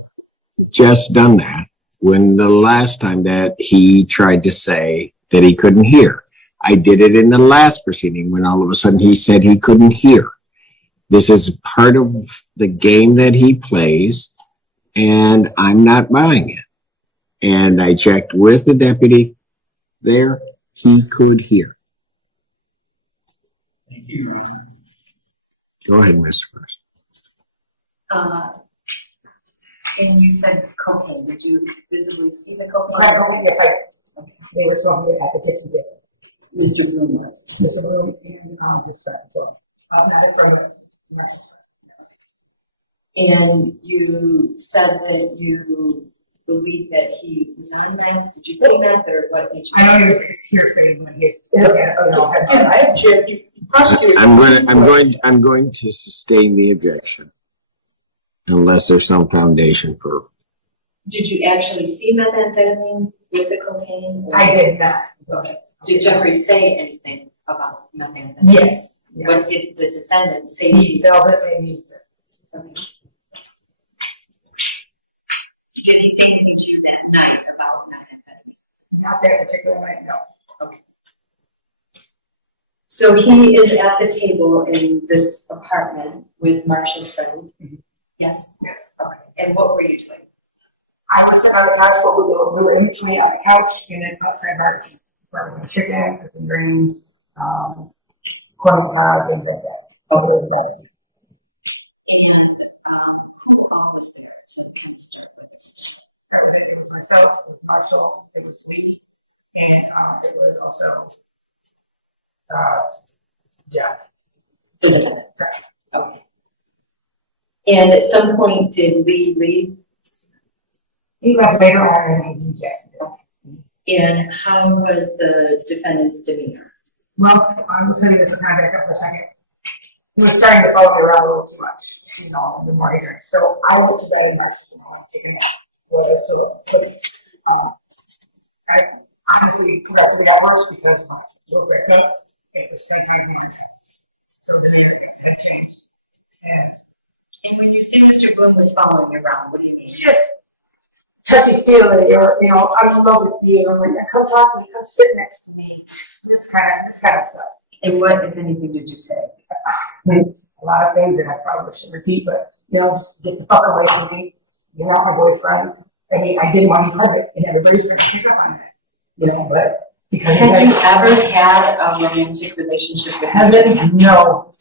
just done that when the last time that he tried to say that he couldn't hear. I did it in the last proceeding when all of a sudden he said he couldn't hear. This is part of the game that he plays, and I'm not buying it. And I checked with the deputy there. He could hear. Thank you. Go ahead, Mr. President. And you said cocaine. Did you visibly see the cocaine? Yes, I did. They were smoking it at the kitchen table. Mr. Bloom was. Mr. Bloom and this friend, so not his friend, but And you said that you believe that he was on meth. Did you say meth or what did you? I know he was hearsay when he's. I object. I'm going to sustain the objection unless there's some foundation for. Did you actually see methamphetamine with the cocaine? Or? I did not. Okay. Did Jeffrey say anything about methamphetamine? Yes. What did the defendant say to He you? sells it and uses it. Okay. Did he say anything to you that night about methamphetamine? Not that particular night, no. Okay. So he is at the table in this apartment with Marcia's friend. Mm-hmm. Yes? Yes. Okay. And what were you doing? I was sitting on the couch, but we were in between on the couch and then outside barbecue. Barbecue chicken, cooking greens, corn on the cob, things like that. All those barbecue. And who all was there? So Everything was myself, it was Marshall, it was Lee, and it was also Jeff. the defendant. Okay. And at some point, did Lee leave? He left later on and he rejected it. Okay. And how was the defendant's demeanor? Well, I was saying this to kind of back up for a second. He was starting to follow me around a little too much, the more he drank. So I went to bed and I was taking that. I honestly put up the hours because of what they think if the state manages. So the dynamics have changed. And when you say Mr. Bloom was following you around, what do you mean? Just touchy-feely, or, I'm in love with you, and come talk to me, come sit next to me. This kind of stuff. And what, if anything, did you say? A lot of things that I probably should repeat, but, just get the fuck away from me. You're not my boyfriend. I mean, I didn't want to be perfect, and everybody's going to pick up on that. But because had you ever had a romantic relationship with husband? No.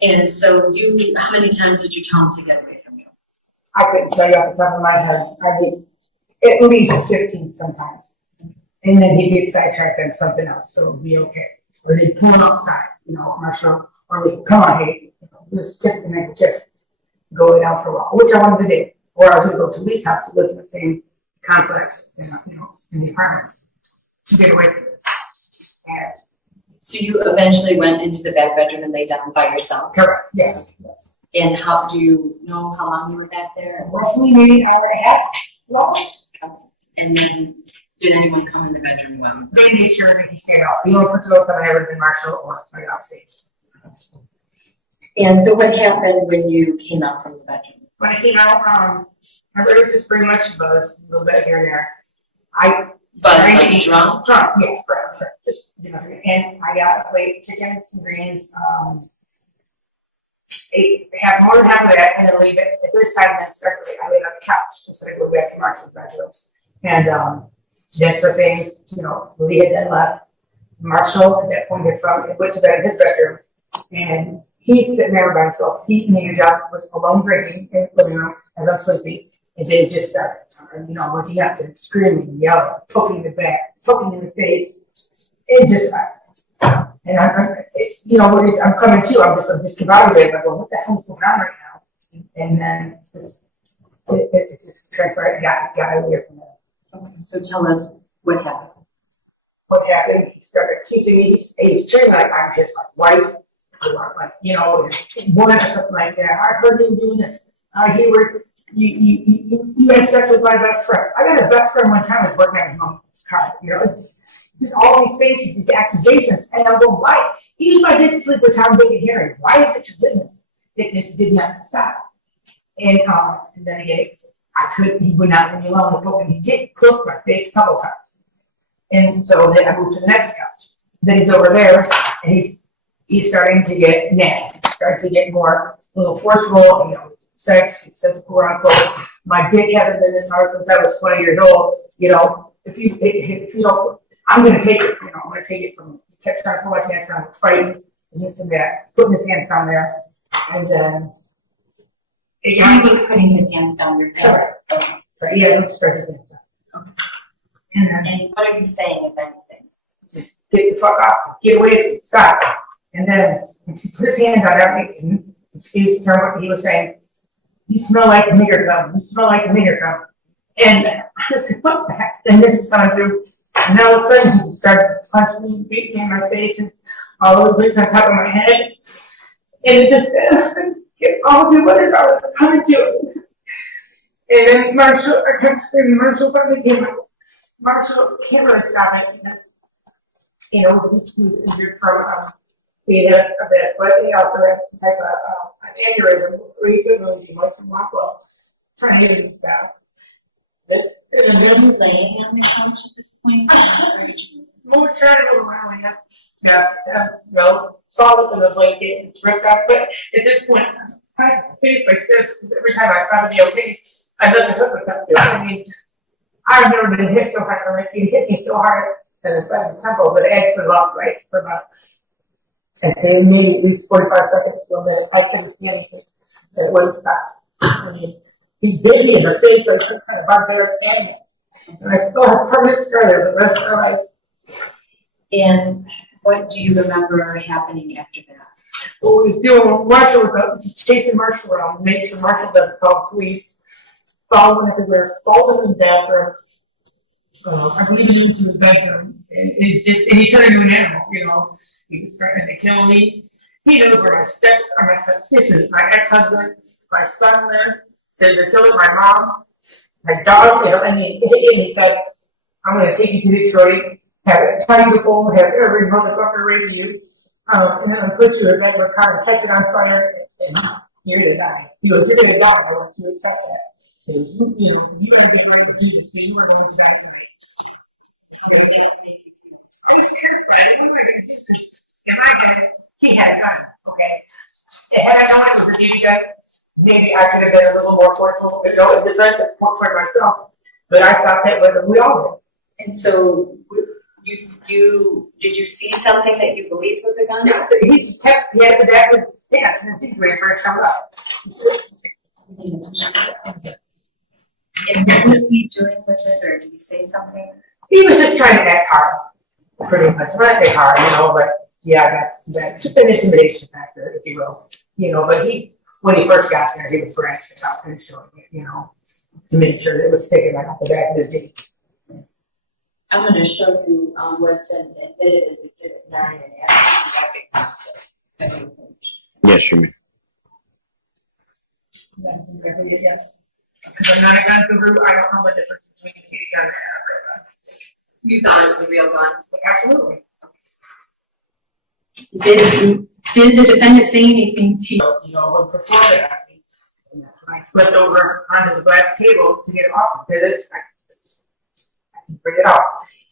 And so how many times did you tell him to get away from you? I couldn't tell you off the top of my head. I mean, at least 15 sometimes. And then he'd get sidetracked on something else, so it'd be okay. Or they'd pull him outside, Marshall, or we'd come on, hey, let's tip the handkerchief, go lay down for a while, which I wanted to do. Or I was going to go to Lee's house, who lives in the same complex, in the apartments, to get away from this. And so you eventually went into the back bedroom and lay down by yourself? correct, yes. And how do you know how long you were back there? Roughly maybe an hour and a half long. And then did anyone come in the bedroom when? They made sure that he stayed out. The only person open I ever been Marshall or my fiance. And so what happened when you came out from the bedroom? When I came out, I really just pretty much buzzed a little bit here and there. like drunk? Drunk, yes, correct. Just, and I got a plate, chicken, some greens, have more than half of that, and then leave it. At this time, then start I laid on the couch instead of go back to Marshall's bedroom. And that's where things, Lee had then left. Marshall at that point had went to bed in his bedroom, and he's sitting there by himself. He hangs out with alone drinking in the living room as I'm sleeping, and then he just started, looking up and screaming, yelling, poking in the back, poking in the face. It just, and I'm coming to. I'm just evaluating. I go, what the hell is going on right now? And then it just transferred. Got away from that. Okay, so tell us what happened. What happened? He started teaching me. He's treating like I'm just like white, born or something like that. I heard you doing this. You had sex with my best friend. I got a best friend one time was working at his mom's car. Just all these things, these accusations, and I'm going, why? Even if I didn't sleep with Tom, Dick, and Harry, why is it your business that this did not stop? And then again, he would not leave me alone. He did cook my face a couple times. And so then I moved to the next couch. Then he's over there, and he's starting to get nasty, starting to get more a little forceful, sex, quote unquote. My dick hasn't been this hard since I was 20 years old. If you don't, I'm going to take it. I'm going to take it from him. He kept trying to pull my pants down, fighting, and this and that, putting his hands down there, and then he was putting his hands down your face. Okay. Right. Yeah, I'm starting to think that. Okay. And what are you saying, if anything? Just get the fuck off. Get away. Stop. And then he put his hands on everything. He was saying, you smell like a nigger gum. You smell like a nigger gum. And I was like, what the heck? And this is coming through. And all of a sudden, he started punching me, beating me in my face, and all over the place on top of my head. And it just, all the letters I was coming to it. And then Marshall, I kept screaming, Marshall, finally came out. Marshall can't really stop it because, he was injured from being a bit, but he also had some type of an aneurysm where he couldn't really do much and walk well, trying to get him stop. Are you laying on the couch at this point? We're trying to move around, yes, solid in the blanket and ripped up, but at this point, I have a face like this, every time I try to be okay, I let the hook up. I mean, I've never been hit so hard, like, he hit me so hard in the side of the temple, but it actually lost sight for about, I'd say maybe at least 45 seconds till that I couldn't see anything, that it wouldn't stop. I mean, he bit me in the face like some kind of barbaric animal. And I still have permanent scar there the rest of my life. And what do you remember happening after that? Well, we was doing Marshall, chasing Marshall around, make sure Marshall doesn't call the police. Following everywhere, following in the bathroom. I'm leaving into his bedroom, and he turned into an animal, He was threatening to kill me. He knows where my steps are, my stepsisters, my ex-husband, my son there. Said they're killing my mom, my dog, and he said, I'm going to take you to Detroit, have it tied to phone, have every motherfucker rape you, and then I'll put you in bed with a car and catch it on fire, and you're going to die. You're going to die. I want you to accept that. You don't get right with Jesus, so you were going to die tonight. I was terrified. I knew I did this. In my head, he had a gun, okay? And had I known it was a DJ, maybe I could have been a little more forceful, in defense toward myself. But I thought that was we all did. And so, did you see something that you believed was a gun? No, so he had the back of his pants and his when he first showed up. And what was he doing with it, or did he say something? He was just trying to act hard, pretty much. When I say hard, but yeah, that's an intimidation factor, if you will. But when he first got there, he was branching out and showing it, to make sure that it was sticking out the back of his teeth. I'm going to show you what's admitted as Exhibit 9 and ask you to recognize this. Yes, you may. Yes. Because I'm not a gun guru, I don't know the difference between a gun and a gun. You thought it was a real gun? Absolutely. Did the defendant say anything to you? When performed it at me, when I flipped over onto the glass table to get off, because bring it up.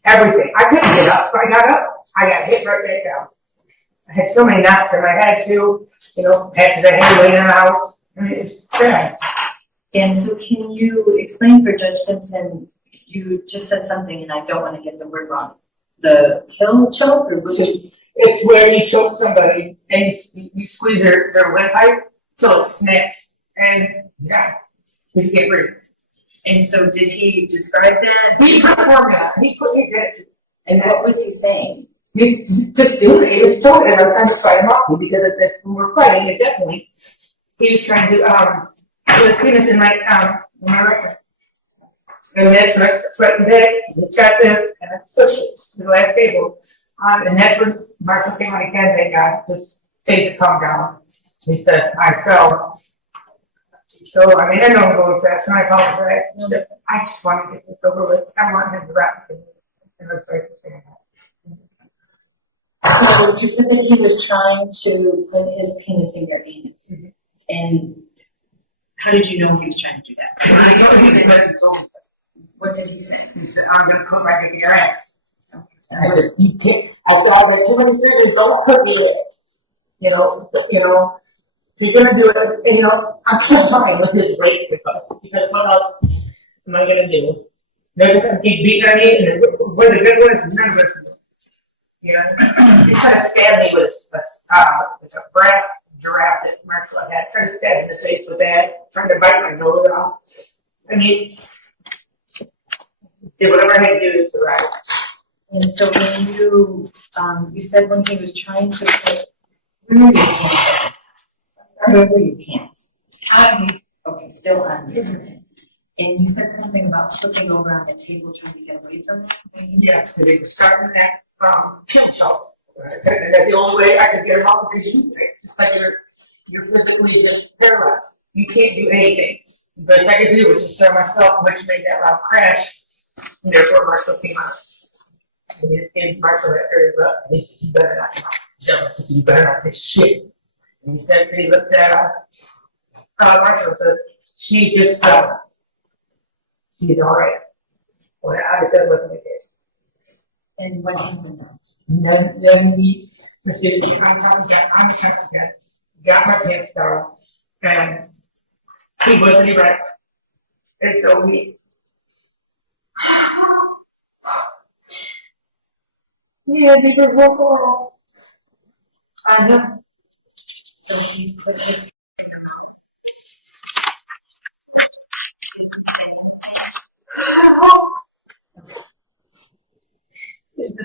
Everything. I couldn't get up. So I got up. I got hit right back down. I had so many knocks in my head too, after the hand laying in the house. I mean, it's bad. And so can you explain for Judge Simpson, you just said something and I don't want to get the word wrong. The kill choke or was it? It's where you choke somebody and you squeeze their windpipe till it snaps. And yeah, you get rid of it. And so did he describe that? He performed that. He did it. And what was he saying? He's just doing it. He was doing it. I'm trying to fight him off because it's when we're fighting it definitely. He was trying to put his penis in my rectum. And that's right there. He's got this and I pushed it to the last table. And that's when Marshall came on again, thank God, just stayed to calm down. He said, I fell. So, I mean, I know I'm going fast, and I apologize. I just want to get this over with. I want him to wrap it. And I'm sorry for saying that. So you said that he was trying to put his penis in your anus. Mm-hmm. And how did you know he was trying to do that? I know he did what he told me. What did he say? He said, I'm going to put my dick in your ass. And I said, you can't. I said, I've made too many decisions. Don't put me in. If you're going to do it, and I'm so fine with his rape because what else am I going to do? They're just going to keep beating on me, and we're the good ones, none of us do. He tried to stab me with a brass giraffe that Marshall had. Tried to stab me in the face with that. Trying to bite my nose off. I mean, did whatever I had to do to survive. And so when you said when he was trying to put your pants, your pants. Okay, still on. And you said something about flipping over on the table trying to get away from it? Yeah, because he was starting that kill choke. And that's the only way I could get him off because just like you're physically just paralyzed. You can't do anything. The best I could do was just throw myself, which made that loud crash. And therefore, Marshall came out. And he just gave Marshall that area, but at least he better not come out. He better not say shit. And he said, he looked at Marshall and says, she just fell. She's all right. Well, I said wasn't the case. And what happened next? Then he proceeded to contact again, got my pants down, and he wasn't erect. And so he had to do real horrible on him. So he put his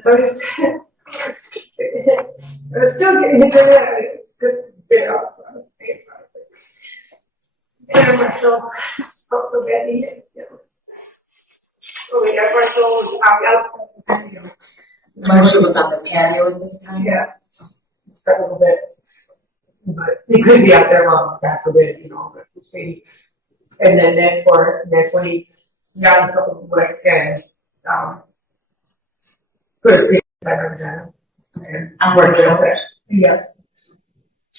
I was still getting hit in the head. It's good to get up. I was thinking about it. And Marshall felt so bad. He hit. We got Marshall outside. Marshall was on the patio at this time? Yeah. A little bit. But he could be out there long, God forbid, but we'll see. And then that's when he got in trouble with and put his penis inside my vagina. And worked it out. Yes.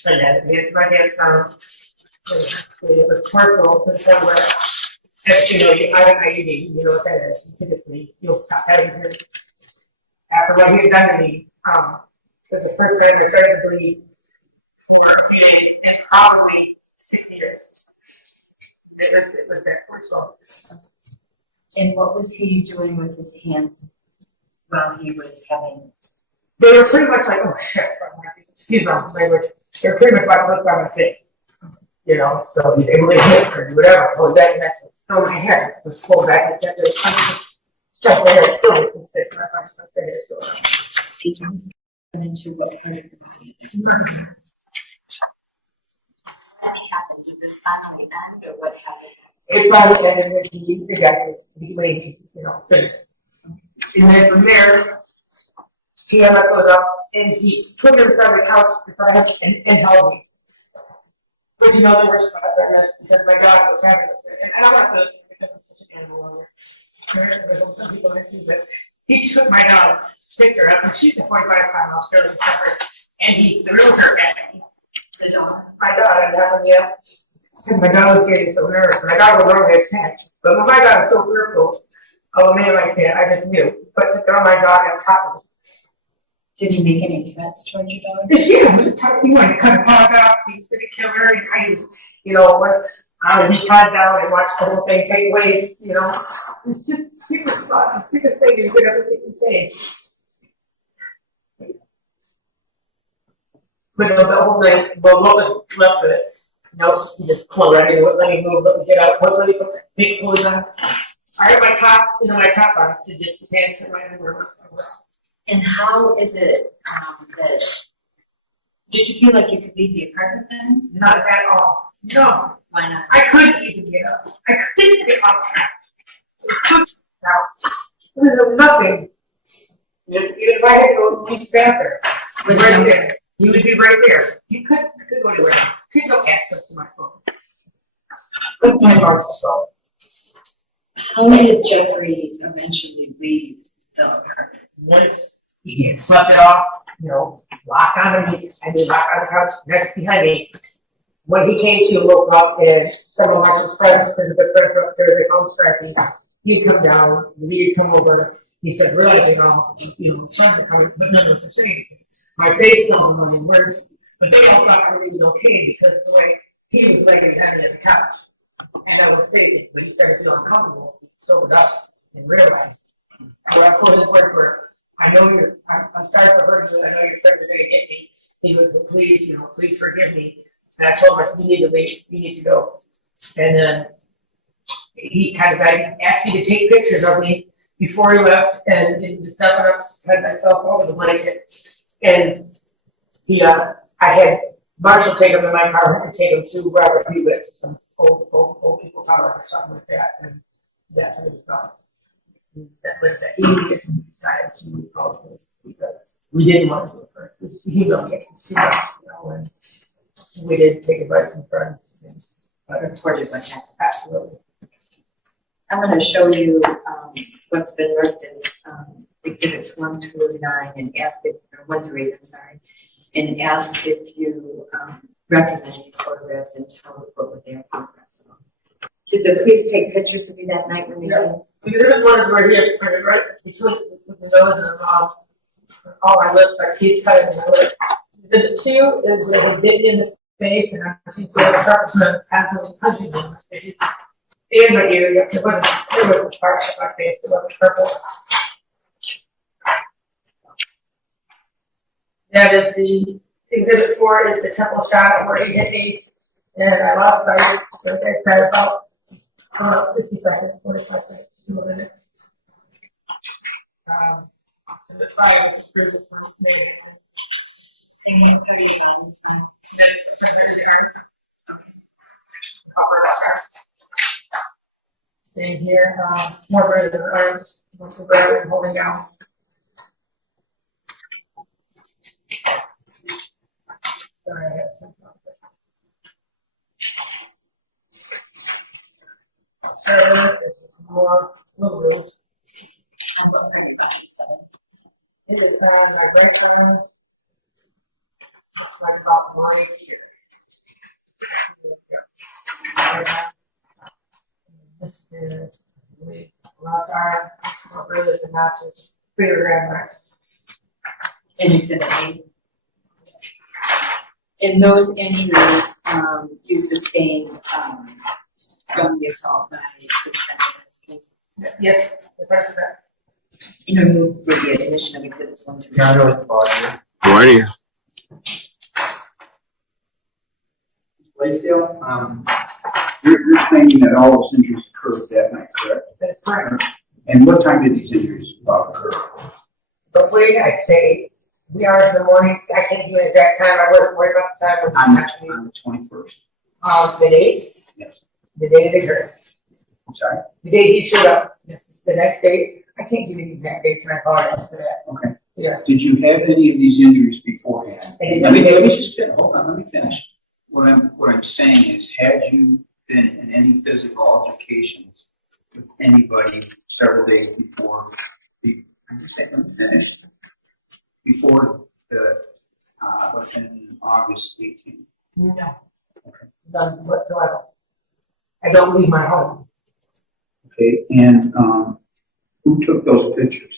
And then he had my hands down. It was commercial to the point where, you have an IUD, you know what that is. Typically, you'll stop having him. After what he had done to me, it was the first time I started to bleed for a few days and probably 6 years. It was that first one. And what was he doing with his hands while he was having? They were pretty much like, oh shit, excuse my language. They were pretty much like look by my face. So he's able to hit or whatever. Oh, that's so my hair was pulled back and kept it. Just the hair still was sick. My hair still. Into the hair. What happened? Did this finally end, or what happened? It finally ended when the guy finished. And then from there, he got my foot up and he put me inside the couch in front of us and held me. But the worst part of this, because my dog was having it, and I don't want to because I'm such an animal owner. There's some people that do, but he took my dog, picked her up, and she's a 45-pound Australian Shepherd, and he threw her at me. The dog. My dog, I got him yet. And my dog was getting so nervous. My dog was already attacked. But my dog was so fearful, of a man like that, I just knew. But to throw my dog on top of it. Did he make any threats towards your dog? Yeah, he wanted to cut a paw out, he was gonna kill her, and I just, you know, he tied down and watched the whole thing take place, you know. It's just the sickest thing you could ever think and say. But the whole thing, well, what was left of it? No, he just clung right in, wouldn't let me move, let me get out, wouldn't let me put the big clothes on. I had my top on, to just the pants and my underwear. And how is it, that, did you feel like you could leave the apartment then? Not at all. No. Why not? I couldn't even get up. I couldn't get up. There was nothing. Even if I had to go to the bathroom, right there. He would be right there. You couldn't go anywhere. You couldn't go access to my phone. But my heart was so. How did Jeffrey eventually leave the apartment? Once he had slept it off, you know, locked on me, and he locked on the couch next behind me. When he came to woke up and some of my friends, because the friends were up there, they home striking, he'd come down, we'd come over. He said, really, friends are coming, but none of us are saying anything. My face don't know any words, but they all thought everything was okay because the way he was laying heavy at the couch. And I would say it, but he started feeling uncomfortable, sobered up, and realized. So I put his word for, I'm sorry for hurting you, I know your friends are gonna get me. He was, please forgive me. And I told him, I said, you need to leave, you need to go. And then he kind of asked me to take pictures of me before he left, and did the stuff, and I had myself over the blanket. And I had Marshall take him in my car and take him to Robert Hewitt, some old people tower or something like that, and that kind of stuff. That was the immediate decided to move forward because we didn't want to do it first. He don't get to see us, and we did take advice from friends. But unfortunately, what happened, absolutely. I'm gonna show you, what's been marked as, exhibits 1 through 9 and ask if, or 1 through 8, I'm sorry, and ask if you, recognize these photographs and tell the court what they are photographs of. Did the police take pictures of you that night when they came? There's one right here, right between the nose and the mouth. All my lips, my teeth cut in my lip. The two is they had bitten in the face, and I see two other purposes constantly punching me in the face. And my ear, it wasn't part of my face, it was purple. That is the exhibit 4 is the temple shot where he hit me, and I lost sight. Like I said, about 60 seconds, 45 seconds, 2 minutes. So the fire just proves it from me. And you put it on this time. That's the center of the arm. Copper rocker. Staying here, more red in the arms, once the red and holding down. Sorry, I have some this is more little bit. I'm going to about 7. This is my right phone. It's like about money. This is the left arm, what really is a notches, finger grab marks. In exhibit 8. And those injuries you sustained from the assault by the defendant in this case. Yes, that's correct. You removed with the admission of exhibits 1 through 9. Yeah, I know it's body. Why do you? Blaisdell, you're claiming that all those injuries occurred that night, correct? That's correct. And what time did these injuries occur? Hopefully, I'd say 3 hours in the morning. I can't give you an exact time. I wasn't worried about the time. On the 21st. The date? Yes. The day of the occurred. I'm sorry? The day he showed up. Yes. The next day. I can't give you the exact date, and I apologize for that. Okay. Yes. Did you have any of these injuries beforehand? I did Let me not. just finish. Hold on, let me finish. What I'm saying is, had you been in any physical altercations with anybody several days before let me finish. Before the in August 18th? No. Okay. None whatsoever. I don't leave my home. Okay, and Who took those pictures?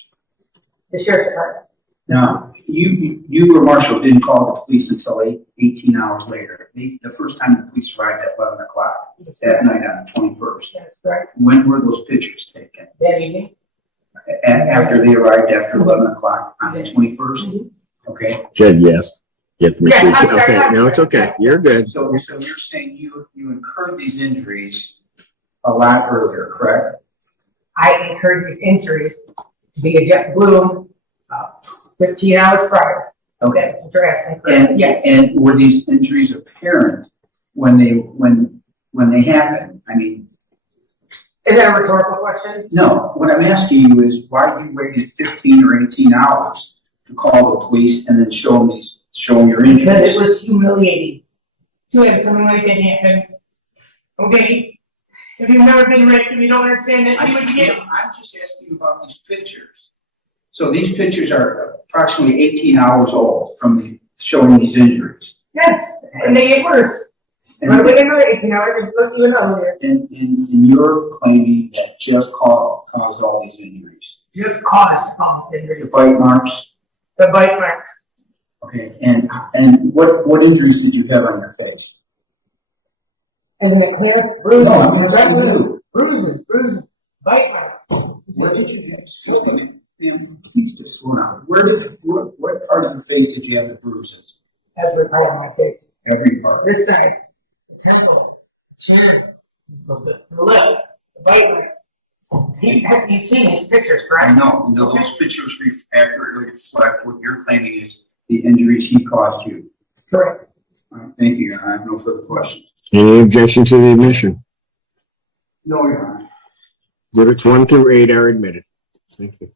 The sheriff's department. Now, you or Marshall didn't call the police until 18 hours later. The first time the police arrived at 11 o'clock that night on the 21st. That's correct. When were those pictures taken? That evening. After they arrived after 11 o'clock on the 21st? Okay. Jed, yes. You have to make Yes, sure. I'm sorry, Okay, I'm no, it's sorry. okay. You're good. So you're saying you incurred these injuries a lot earlier, correct? I incurred these injuries to be a jet bloom 15 hours prior. Okay. That's what you're asking, correct? And, Yes. and were these injuries apparent when they happened? I mean, Is that a rhetorical question? no, what I'm asking you is why you waited 15 or 18 hours to call the police and then show them your Because injuries? it was humiliating to have something like that happen. Okay? If you've never been raped and you don't understand that, you would get. I'm just asking you about these pictures. So these pictures are approximately 18 hours old from showing these injuries. Yes, and they get worse. And, But they get worse, you know, I can look you in earlier. and you're claiming that Jeff caused all these injuries. Just caused all The injuries. bite marks. The bite mark. Okay, and what injuries did you have on your face? And then clear bruises. No, I'm asking you. Bruises, bite mark. What did you have? Please just slow down. What part of your face did you have the bruises? Every part of my face. Every part. This side, the temple, the chin, the lip, the bite mark. You've seen these pictures, I correct? know, those pictures accurately reflect what you're claiming is the injuries he caused you. Correct. All right, thank you, I have no further questions. Any objection to the admission? No, Your Honor. Exhibits 1 through 8 are admitted. Thank you.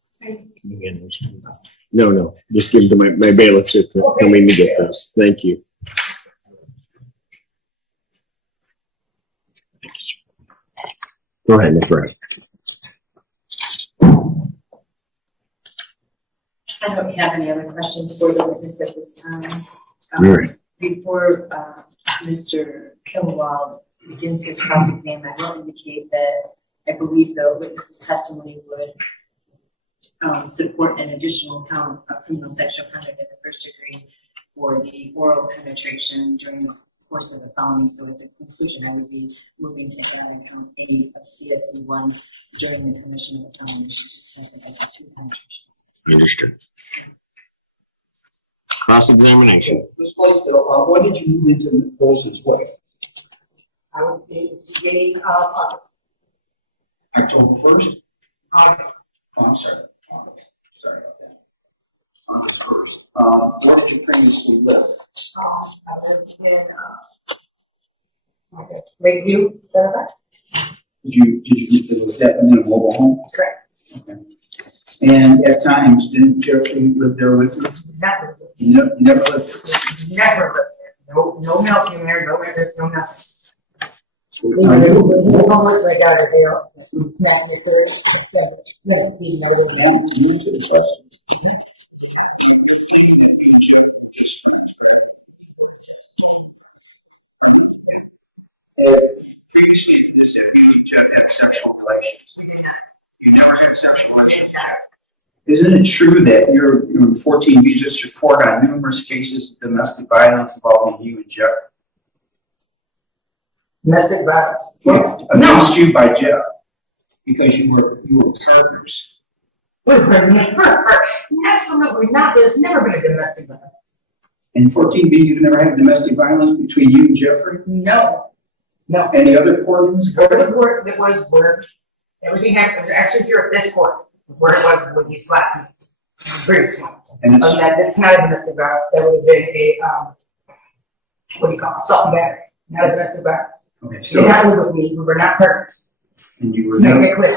No, just give them to my bailiffs if they're coming to get those. Thank you. Go ahead, Ms. Ryan. I don't have any other questions for the witness at this time. All right. Before Mr. Kilwald begins his cross-exam, I will indicate that I believe the witness's testimony would support an additional count of criminal sexual conduct in the first degree for the oral penetration during the course of the felony. So at the conclusion, I would be moving to grant count 8 of CSE 1 during the commission of the felony. She just testified to 2 penetrations. Understood. Cross-examination. Ms. Blaisdell, when did you move into Wilson's way? I would be beginning of October 1st? August. Oh, I'm sorry. August. Sorry about that. August 1st. Where did you previously live? I lived in Lakeview, Democrat. Was that in a mobile home? Correct. Okay. And at times, didn't Jeffrey live there with you? Never. You never lived there? Never lived there. No milk in there, no interest, no nothing. Are you? My daughter there. Previously to this, you and Jeff had sexual relations. You never had sexual relations. Isn't it true that your 14B just report on numerous cases of domestic violence involving you and Jeff? Domestic violence. Yes, against you by Jeff, because you were partners. Never, absolutely not. There's never been a domestic violence. In 14B, you've never had domestic violence between you and Jeffrey? No. Any other courts? Every court that was where everything happened, actually here at this court, where it was when he slapped me. Previous one. And it's, That's not a domestic violence. That would have been a, what do you call it? Assault and battery. Not a domestic violence. okay, He so, did not live with me. We were not partners. and you were Let's make never, it clear.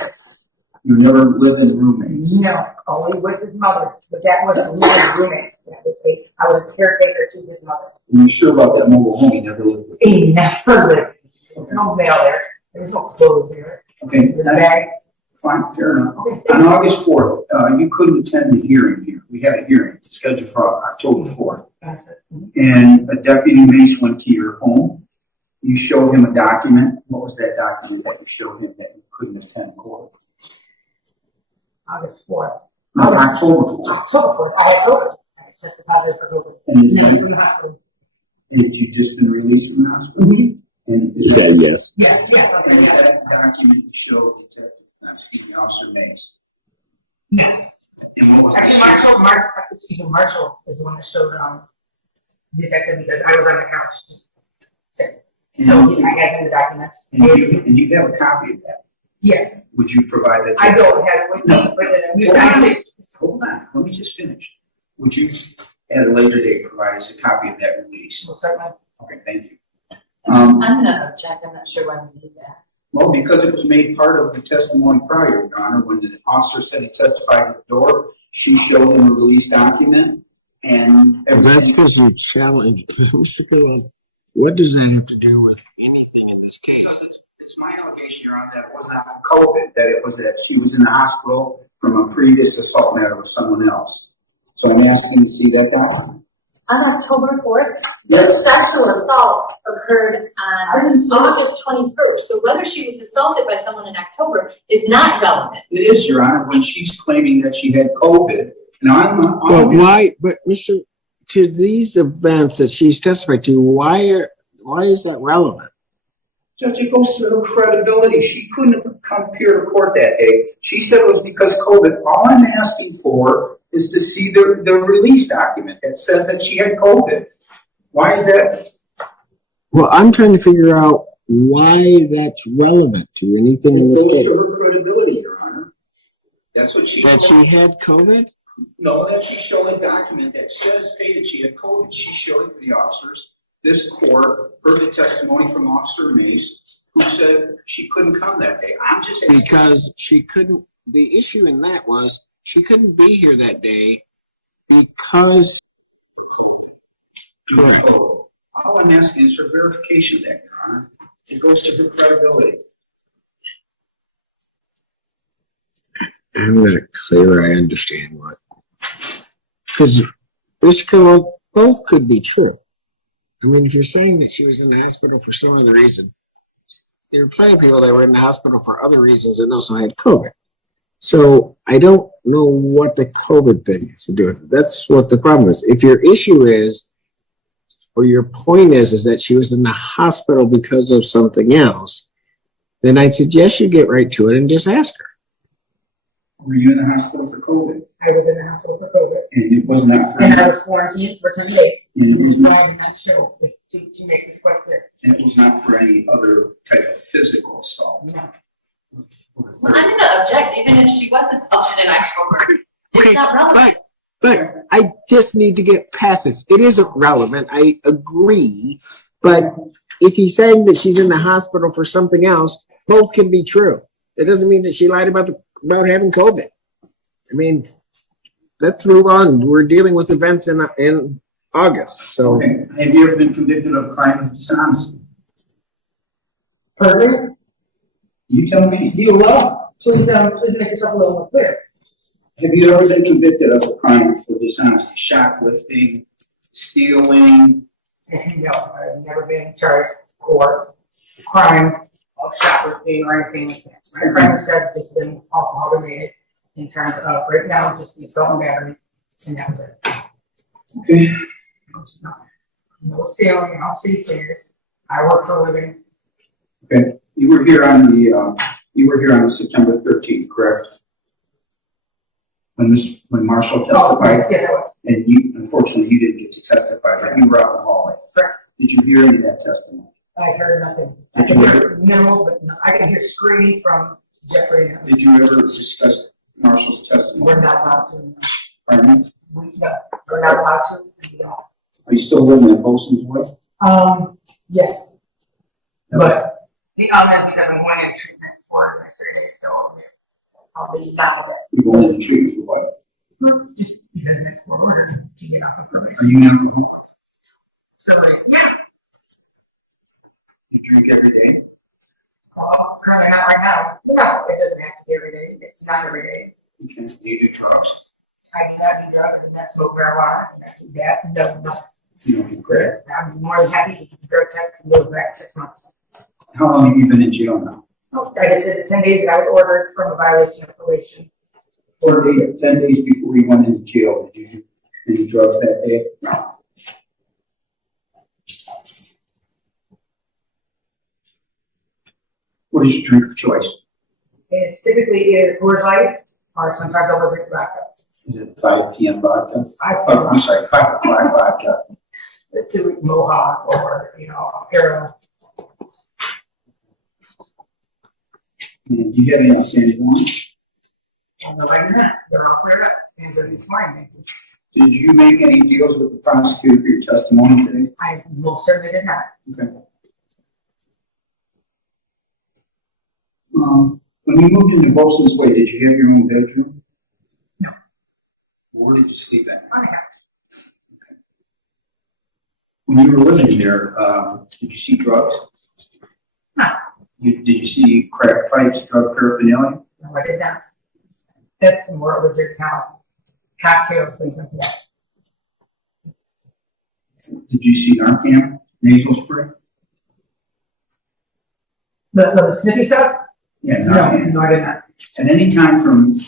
you never lived as roommates? No, only with his mother. But that wasn't really roommates. That was I was a caretaker to his mother. Are you sure about that mobile home you never lived with? He never lived. There's no mail there. There's no clothes there. Okay, There's a bag. fine, fair enough. Okay. On August 4th, you couldn't attend the hearing here. We had a hearing scheduled for October 4th. And a deputy Mace went to your home. You showed him a document. What was that document that you showed him that you couldn't attend court? August 4th. No, October 4th. October 4th, I had COVID. I tested positive for COVID. And is From that, the hospital. did you just been released from the hospital? And Is that yes? Yes, yes. and is that document show Detective, Officer Mays? Yes. And what was Actually, Marshall is the one that showed, detective because I was on the couch. Just sick. So I had the documents. And you have a copy of that? Yes. Would you provide that? I don't have it with me, but you found it. Hold on, let me just finish. Would you, at a later date, provide us a copy of that release? Well, certainly. Okay, thank you. I'm gonna object, I'm not sure why we need that. Well, because it was made part of the testimony prior, Your Honor, when the officer said he testified at the door, she showed him a release document and Well, everything. that's because you challenge. Mr. Cohen, what does that have to do with anything in this case? It's my allegation, Your Honor, that it was not COVID, that it was that she was in the hospital from a previous assault matter with someone else. So I'm asking to see that document. On October 4th, the Yes. sexual assault occurred on August 21st. So whether she was assaulted by someone in October is not relevant. It is, Your Honor, when she's claiming that she had COVID. Now, But why? But Mr. To these events that she's testified to, why is that relevant? Judge, it goes to her credibility. She couldn't have come here to court that day. She said it was because COVID. All I'm asking for is to see the release document that says that she had COVID. Why is that? Well, I'm trying to figure out why that's relevant to anything in It this goes case. to her credibility, Your Honor. That's what she. That she had COVID? No, that she showed a document that stated she had COVID. She showed it to the officers. This court heard the testimony from Officer Mays, who said she couldn't come that day. I'm just asking. Because she couldn't. The issue in that was she couldn't be here that day because. Correct. All I'm asking is for verification of that, Your Honor. It goes to her credibility. I'm not clear. I understand what. Because both could be true. I mean, if you're saying that she was in the hospital for some other reason, there are plenty of people that were in the hospital for other reasons and also had COVID. So I don't know what the COVID thing has to do with it. That's what the problem is. If your issue is, or your point is that she was in the hospital because of something else, then I'd suggest you get right to it and just ask her. Were you in the hospital for COVID? I was in the hospital for COVID. And it was not for. And I was quarantined for 10 days. And it was That's why not. I did not show, to make this quite clear. And it was not for any other type of physical assault. No. Well, I'm gonna object, even if she was assaulted in October. It's not relevant. But I just need to get past this. It isn't relevant. I agree. But if he's saying that she's in the hospital for something else, both can be true. It doesn't mean that she lied about having COVID. I mean, let's move on. We're dealing with events in August. So Okay. Have you ever been convicted of a crime of dishonesty? Pardon? You tell me. You will. Please make yourself a little more clear. Have you ever been convicted of a crime for dishonesty? Shoplifting, stealing? No, I've never been charged for crime of shoplifting or anything like that. My crimes have just been alcohol related in terms of right now just the assault and battery, and that was it. Okay. No stealing, no city clears. I work for a living. Okay. You were here on September 13th, correct? When Marshall testified? Yes, I was. And unfortunately, you didn't get to testify, but you were out in the hallway. Correct. Did you hear any of that testimony? I heard nothing. I can hear minimal, but I can hear screaming from Jeffrey. Did you ever discuss Marshall's testimony? We're not allowed to. Pardon me? We're not allowed to. Are you still living in Bolson's Way? Yes. But the comment because I'm going in treatment for the next 3 days, so I'll be done with it. You're going to treatment for what? Are you not? So, yeah. You drink every day? Currently not right now. No, it doesn't have to be every day. It's not every day. You can't do drugs. I do not do drugs. I do not smoke marijuana. I do not do that. No, nothing. You don't do crack? I'm more than happy to get the drug test and go back 6 months. How long have you been in jail now? Like I said, 10 days that I was ordered from a violation of probation. 10 days before he went into jail, did you do any drugs that day? No. What is your drink of choice? It's typically either Coors Light or sometimes I'll drink vodka. Is it 5 p.m. vodka? 5 o'clock vodka. The 2-week Mohawk or, Hero. And do you have any outstanding warrants? On the right now, they're all clear up. These are these fine. Did you make any deals with the prosecutor for your testimony today? I most certainly did not. Okay. When you moved into Bolson's Way, did you have your own bedroom? No. Where did you sleep at? On the house. When you were living there, did you see drugs? No. Did you see crack pipes, drug paraphernalia? No, I did not. That's more of a big house. Cocktails, things like that. Did you see Narcan, nasal spray? The snippy stuff? Yeah, Narcan. No, I did not. At any time from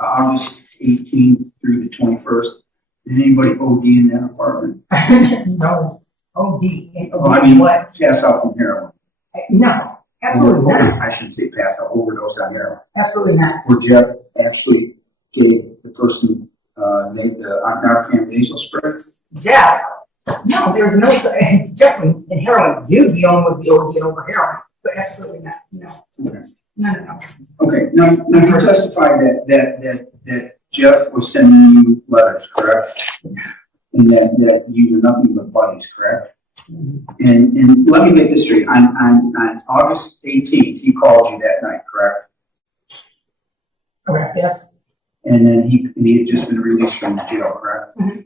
August 18th through the 21st, did anybody OD in that apartment? No. OD. What? Pass out from heroin. No, absolutely not. I should say pass out, overdose on heroin. Absolutely not. Where Jeff actually gave the person the Narcan nasal spray? Jeff? No, there's no, Jeff and heroin, you'd be on with the OD over heroin, but absolutely not. No. Okay. No. Okay, now you testified that Jeff was sending you letters, correct? And that you were nothing but buddies, correct? And let me get this straight. On August 18th, he called you that night, correct? Correct, yes. And then he had just been released from the jail, correct? Mm-hmm.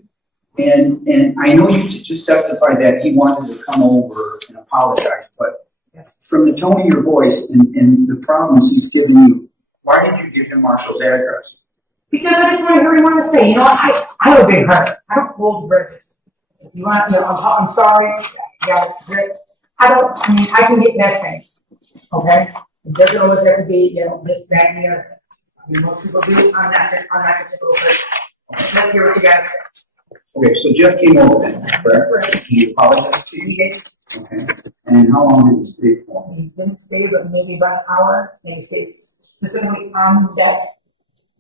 And I know you just testified that he wanted to come over and apologize, but from the tone of your voice and the problems he's giving you, why did you give him Marshall's address? Because I just want everyone to say, I have a big heart. I don't hold grudges. If you want, I'm sorry. Yeah, I can get that things. Okay? It doesn't always have to be, this, that, and the other. Most people do. I'm not a typical person. Let's hear what you guys say. Okay, so Jeff came over then, correct? He apologized to you? Okay. And how long did he stay for? He didn't stay, but maybe about an hour. And he stayed specifically on deck.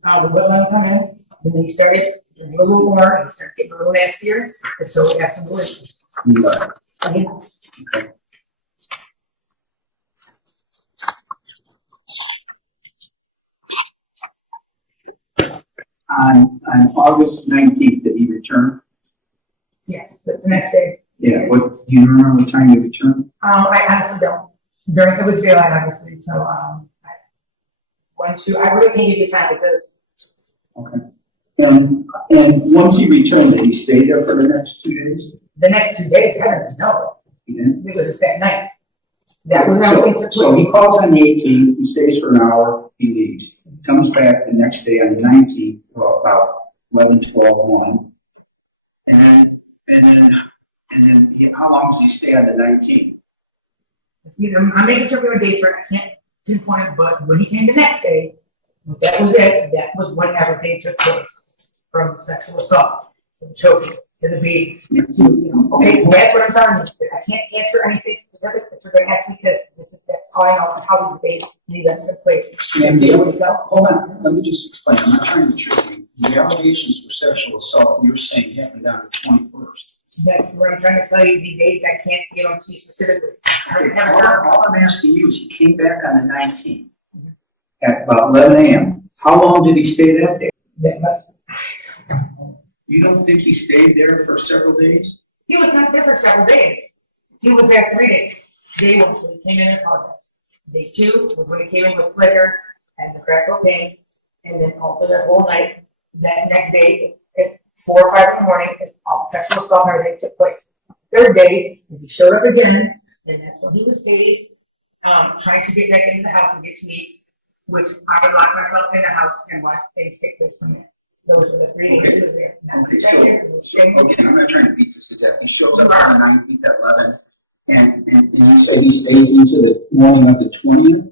The wetland come in, and then he started doing a little more, and he started getting a little nastier, and so we asked him to leave. He left. Okay. On August 19th, did he return? Yes, that's the next day. Yeah, do you remember what time he returned? I honestly don't. It was daylight, obviously, so, I really can't give you time because. Okay. And once he returned, did he stay there for the next 2 days? The next 2 days, I don't know. He didn't? It was the same night. That was so he calls on the 18th, he stays for an hour, he leaves. Comes back the next day on the 19th, about 11, 12, 1. And then how long does he stay on the 19th? I'm making sure we have a date for it. I can't pinpoint it, but when he came the next day, that was it. That was when everything took place. From the sexual assault to the choking to the beating. Okay, that's what I'm telling you. I can't answer anything specific that you're going to ask me because that's all I know how these events took place. Hold on, let me just explain. I'm not trying to trick you. The allegations for sexual assault you're saying happened on the 21st. That's what I'm trying to tell you. The dates I can't get on to you specifically. All I'm asking you is he came back on the 19th at about 11 a.m. How long did he stay that day? You don't think he stayed there for several days? He was not there for several days. He was there 3 days. Day 1, so he came in and apologized. Day 2 was when he came in with flicker and the crack cocaine, and then all for that whole night. That next day, at 4 or 5 in the morning, all sexual assault and everything took place. Third day, he showed up again, and that's when he was dazed, trying to get back into the house and get to me, which I would lock myself in the house and watch things take place from there. Those are the 3 days he was there. So again, I'm not trying to beat this to death. He shows up on the 19th at 11, and you say he stays into the morning of the 20th?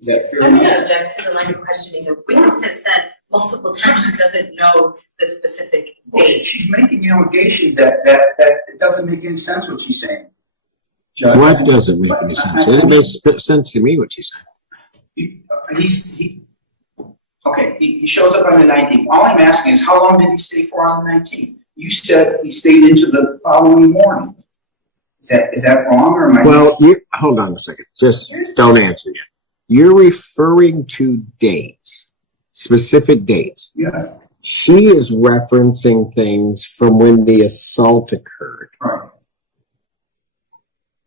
Is that fair I'm enough? gonna object to the line of questioning. The witness has said multiple times she doesn't know the specific Well, date. she's making allegations that it doesn't make any sense what she's saying. Judge, What doesn't make any sense? It makes sense to me what she's saying. He shows up on the 19th. All I'm asking is how long did he stay for on the 19th? You said he stayed into the following morning. Is that wrong or am I? Well, hold on a second. Just don't answer yet. You're referring to dates, specific dates. Yeah. She is referencing things from when the assault occurred. Right.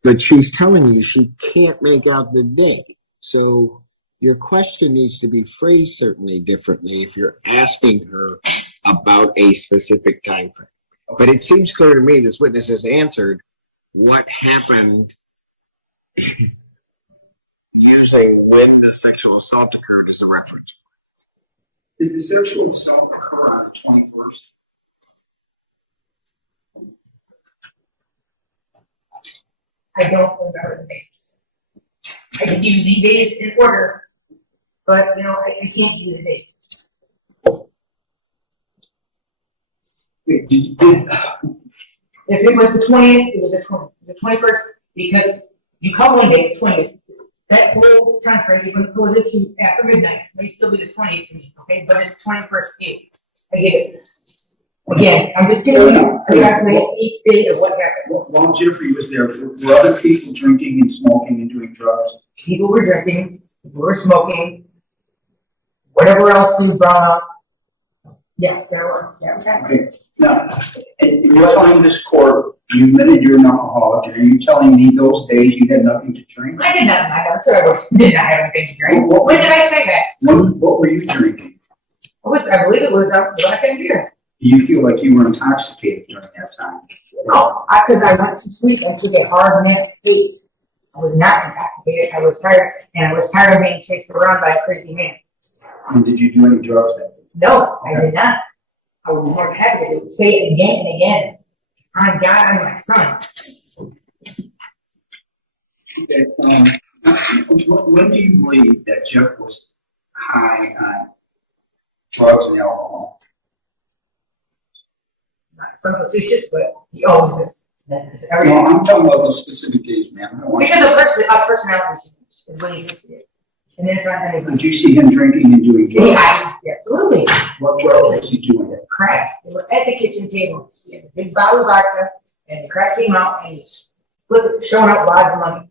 But she's telling you she can't make out the date. So your question needs to be phrased certainly differently if you're asking her about a specific time frame. But it seems clear to me this witness has answered what happened using when the sexual assault occurred as a reference. Did the sexual assault occur on the 21st? I don't remember the names. I can give you the date in order, but you know, I can't give you the date. If it was the 20th, it was the 21st, because you call one day, the 20th. That whole time frame, even if it was to after midnight, it may still be the 20th, okay, but it's 21st date. I get it. Again, I'm just giving you each day of what happened. While Jeffrey was there, were other people drinking and smoking and doing drugs? People were drinking, people were smoking, whatever else you brought up. Yes, there were. That was happening. Okay. Now, and you're telling this court you admitted you're an alcoholic, and are you telling me those days you had nothing to drink? I did not. I did not have anything to drink. When did I say that? What were you drinking? I believe it was black and beer. Do you feel like you were intoxicated during that time? No, because I went to sleep and took a hard nap sleep. I was not intoxicated. I was tired, and I was tired of being chased around by a crazy man. And did you do any drugs that day? No, I did not. I would be more than happy to say it again and again. I'm God, I'm my son. When do you believe that Jeff was high on drugs and alcohol? Not so facetious, but he always is. No, I'm talking about those specific days, man. Because a personality is when you can see it. And then it's not anybody. Did you see him drinking and doing drugs? Yeah, absolutely. What drugs was he doing? Crack. They were at the kitchen table. He had a big bottle of vodka, and the crack came out, and he's showing up lots of money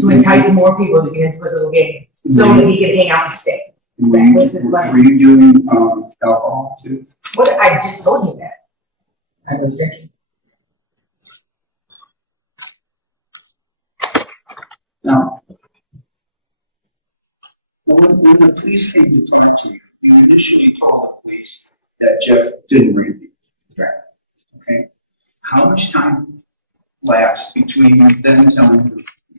to entice more people to get into his little game, so that he could hang out and stay. That was his plan. Were you doing alcohol too? What? I just told you that. I was drinking. Now, when the police came to talk to you, you initially told the police that Jeff didn't rape you. Right. Okay. How much time lapsed between them telling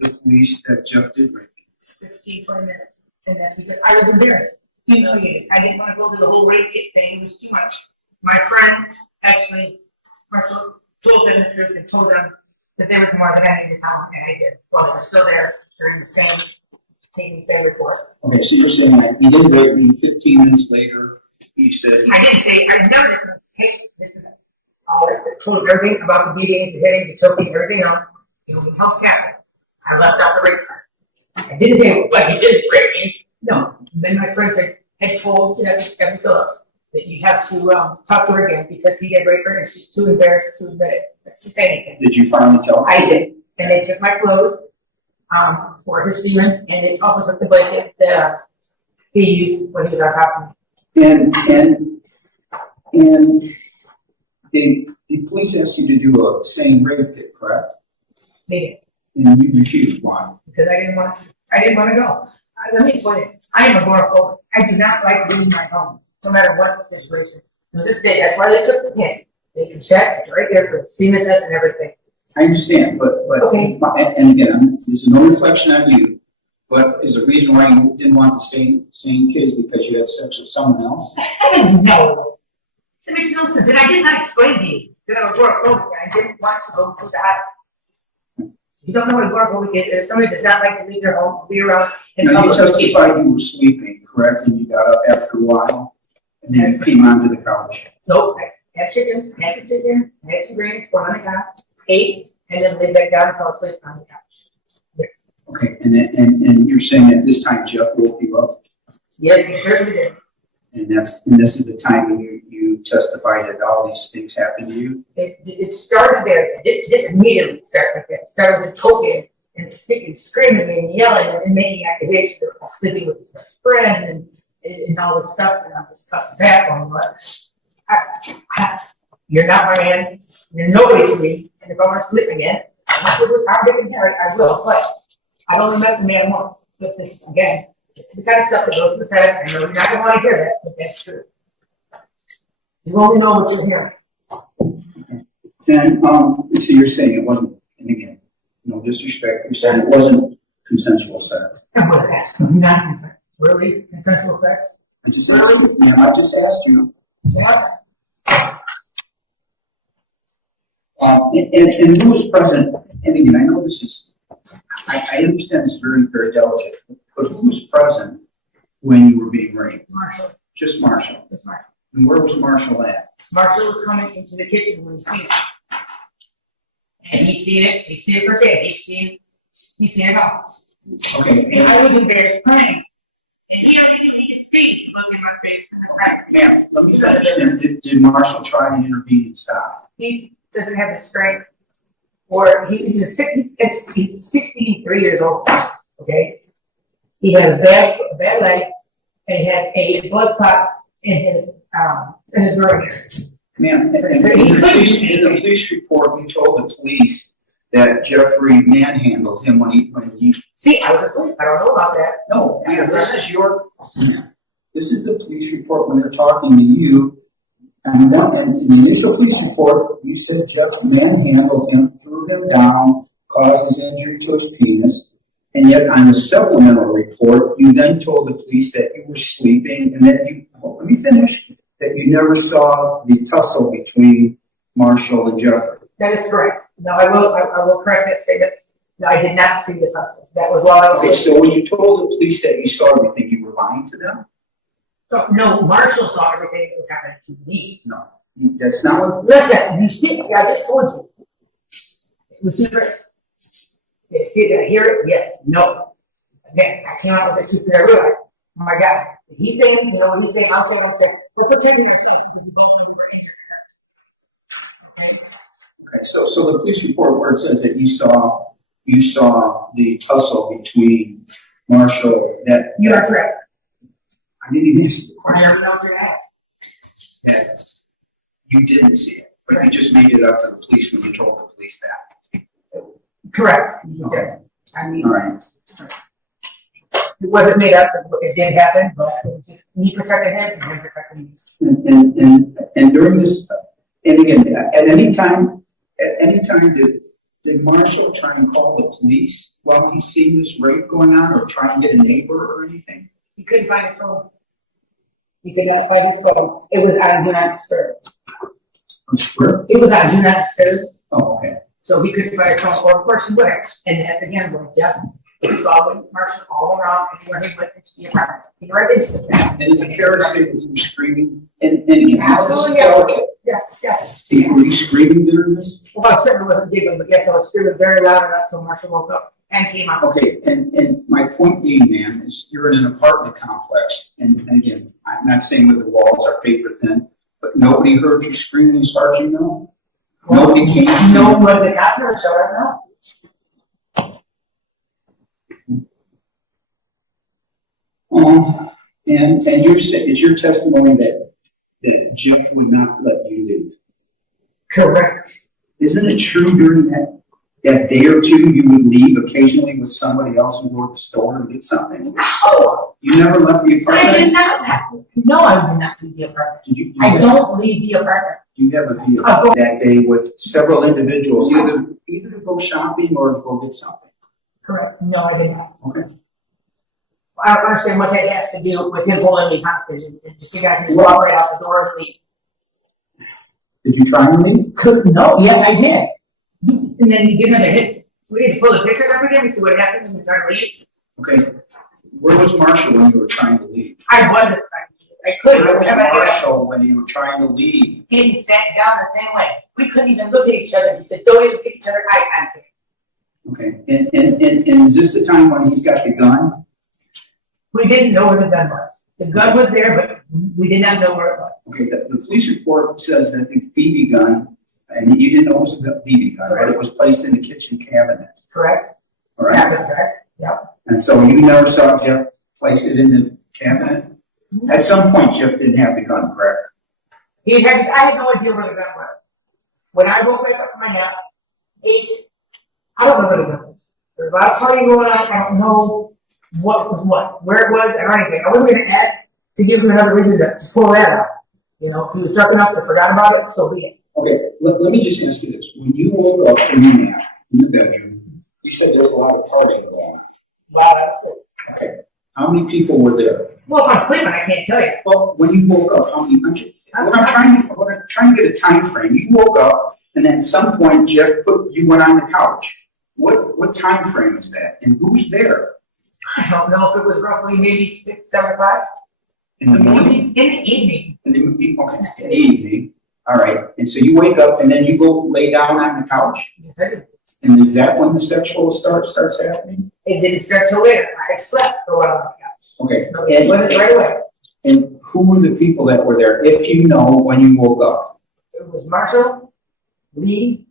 the police that Jeff did rape you? 15, 20 minutes. And that's because I was embarrassed, humiliated. I didn't want to go through the whole rape kit thing. It was too much. My friend actually told them the truth and told them that there was more that I needed to tell them, and I did. While they were still there, during the same, taking the same report. Okay, so you're saying that he didn't rape me 15 minutes later, he said... I didn't say, I never just said, hey, this is I told everything about the beating, the hitting, the choking, everything else. You know, he helped captain. I left out the rape part. I didn't say, but he didn't rape me. No. Then my friend said, had told Kevin Phillips that you have to talk to her again because he did rape her and she's too embarrassed to admit it, to say anything. Did you finally tell her? I did. And they took my clothes for his semen, and they also took the blanket that he used when he was on top of me. And the police asked you to do a same rape kit, correct? They did. And you refused. Why? Because I didn't want to go. Let me explain it. I am agoraphobic. I do not like leaving my home, no matter what the situation. To this day, that's why they took the pin. They can check, it's right there for the semen test and everything. I understand, but okay. And again, this is no reflection on you, but is the reason why you didn't want the same kids because you had sex with someone else? Heavens no. That makes no sense. And I did not explain to you that I was agoraphobic. I didn't want to go to the hospital. You don't know what agoraphobic is. If somebody does not like to leave their home, be around in Now, you public. testified you were sleeping, correct? And you got up after a while, and then you came onto the couch. Nope, I had chicken, had some chicken, had some greens, put on the couch, ate, and then laid back down and fell asleep on the couch. Yes. Okay, and you're saying at this time Jeff woke you up? Yes, he certainly did. And this is the time when you testified that all these things happened to you? It started there. It didn't immediately start like that. It started with choking and speaking, screaming and yelling and making accusations of sleeping with his best friend and all this stuff. And I'm just cussing back on him. You're not my man. You're nobody to me. And if I want to sleep again, I'm getting married. I will. But I don't remember the man once. But this again. This is the kind of stuff that goes to the head. I know you're not going to want to hear that, but that's true. You only know what you're hearing. And so you're saying it wasn't, and again, no disrespect, you're saying it wasn't consensual sex. I was asking, not consensual. Really? Consensual sex? I just asked you. Yeah, I just asked you. Yeah. And who was present? And again, I know this is, I understand it's very, very delicate, but who was present when you were being raped? Marshall. Just Marshall. Just Marshall. And where was Marshall at? Marshall was coming into the kitchen when he seen it. And he's seen it firsthand. He's seen it all. Okay. And I was embarrassed crying. And he can see look in my face. Ma'am, let me tell you, did Marshall try to intervene and stop? He doesn't have the strength, or he's 63 years old. Okay, he had a bad leg, and he had a blood clot in his groin area. Ma'am, in the police report, you told the police that Jeffrey manhandled him when he. See, I was asleep. I don't know about that. No, ma'am, this is the police report when they're talking to you. And in the initial police report, you said Jeff manhandled him, threw him down, caused his injury to his penis. And yet on the supplemental report, you then told the police that you were sleeping and that let me finish, that you never saw the tussle between Marshall and Jeffrey. That is correct. No, I will correct that statement. No, I did not see the tussle. That was while I was Okay, so when you told the police that you saw everything, you were lying to them? So, no, Marshall saw everything that was happening to me. No, that's not what. Listen, you see, I just told you. It was different. You see, did I hear it? Yes. No. Again, I came out with the truth that I realized. Oh my God. He's saying, you know, what he's saying, I'm saying. Let's continue to say something. Okay, so the police report where it says that you saw the tussle between Marshall that. You are correct. I didn't even answer the I question. never know to ask. Yeah, you didn't see it, but you just made it up to the police when you told the police that. Correct. You said. I mean, All right. it wasn't made up. It did happen, but it was just me protecting him and him protecting me. And during this, and again, at any time did Marshall turn and call the police while he's seeing this rape going on, or try and get a neighbor or anything? He couldn't find his phone. He could not find his phone. It was on Do Not Disturb. Where? It was on Do Not Disturb. Oh, okay. So he couldn't find his phone, or of course he would have. And that's again what Jeff was following Marshall all around anywhere he went into the apartment. He right into the And is it fair to say that you were screaming? And again, absolutely, yes. Were you screaming during this? Well, I certainly wasn't giggling, but yes, I was screaming very loud enough so Marshall woke up and came out. Okay, and my point being, man, is you're in an apartment complex, and again, I'm not saying that the walls are paper thin, but nobody heard you screaming as far as you know? Well, nobody came to you? No, when the got there, so I don't know. And it's your testimony that Jeff would not let you leave. Correct. Isn't it true during that day or two you would leave occasionally with somebody else and go to the store and get something? No. You never left the apartment? I did not. No, I did not leave the apartment. I don't leave the apartment. You have a vehicle that day with several individuals, either to go shopping or to go get something. Correct. No, I did not. Okay. I don't understand what that has to do with him holding me hostage and just think I can just walk right out the door and leave. Did you try to leave? No, yes, I did. And then you get another hit. We need to pull the pictures up again and see what happened and try to leave. Okay, where was Marshall when you were trying to leave? I wasn't trying to leave. I couldn't. Where was Marshall when you were trying to leave? He sat down the same way. We couldn't even look at each other. He said, don't even get each other eye contact. Okay, and is this the time when he's got the gun? We didn't know where the gun was. The gun was there, but we did not know where it was. Okay, the police report says that the BB gun, and you didn't know it was a BB gun, right? It was placed in the kitchen cabinet. Correct? All right? Yeah, correct. Yep. And so you never saw Jeff place it in the cabinet? At some point, Jeff didn't have the gun, correct? I had no idea where the gun was. When I woke back up from my nap, 8, I don't know where the gun was. There's a lot of partying going on. I don't know what was what, where it was, or anything. I wasn't going to ask to give him another reason to pull that out. You know, if he was drunk enough to forgot about it, so be it. Okay, let me just ask you this. When you woke up from your nap in the bedroom, you said there was a lot of partying going on. Wow, that's it. Okay, how many people were there? Well, if I'm sleeping, I can't tell you. Well, when you woke up, how many? I'm trying to get a time frame. You woke up, and then at some point, Jeff you went on the couch. What time frame is that? And who's there? I don't know if it was roughly maybe 6, 7 o'clock. In the morning? In the evening. In the evening. All right. And so you wake up, and then you go lay down on the couch? Yes, I did. And is that when the sexual starts happening? It didn't start till later. I slept for a while on the couch. Okay. No, it went right away. And who were the people that were there, if you know, when you woke up? It was Marshall, Lee,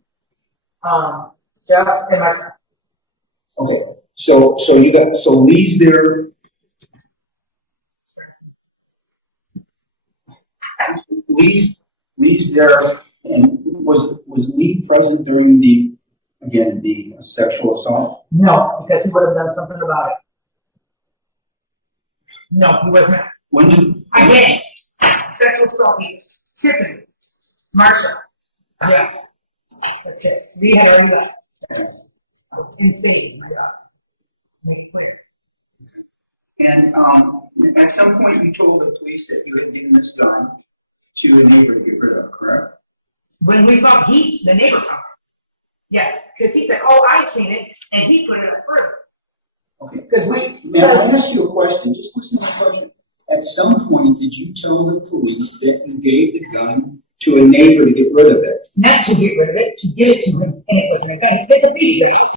Jeff, and myself. Okay. So Lee's there. Lee's there, and was Lee present during the sexual assault? No, because he would have done something about it. No, he was not. Again, sexual assault, Tiffany, Marsha, yeah, that's it. We had to do that. Insane, my God. And at some point, you told the police that you had given this gun to a neighbor to get rid of, correct? When we found the neighbor found it. Yes, because he said, "Oh, I seen it," and he put it up further. Okay. Because we. May I ask you a question? Just listen to my question. At some point, did you tell the police that you gave the gun to a neighbor to get rid of it? Not to get rid of it, to give it to him, and it wasn't a gun. It's a BB gun.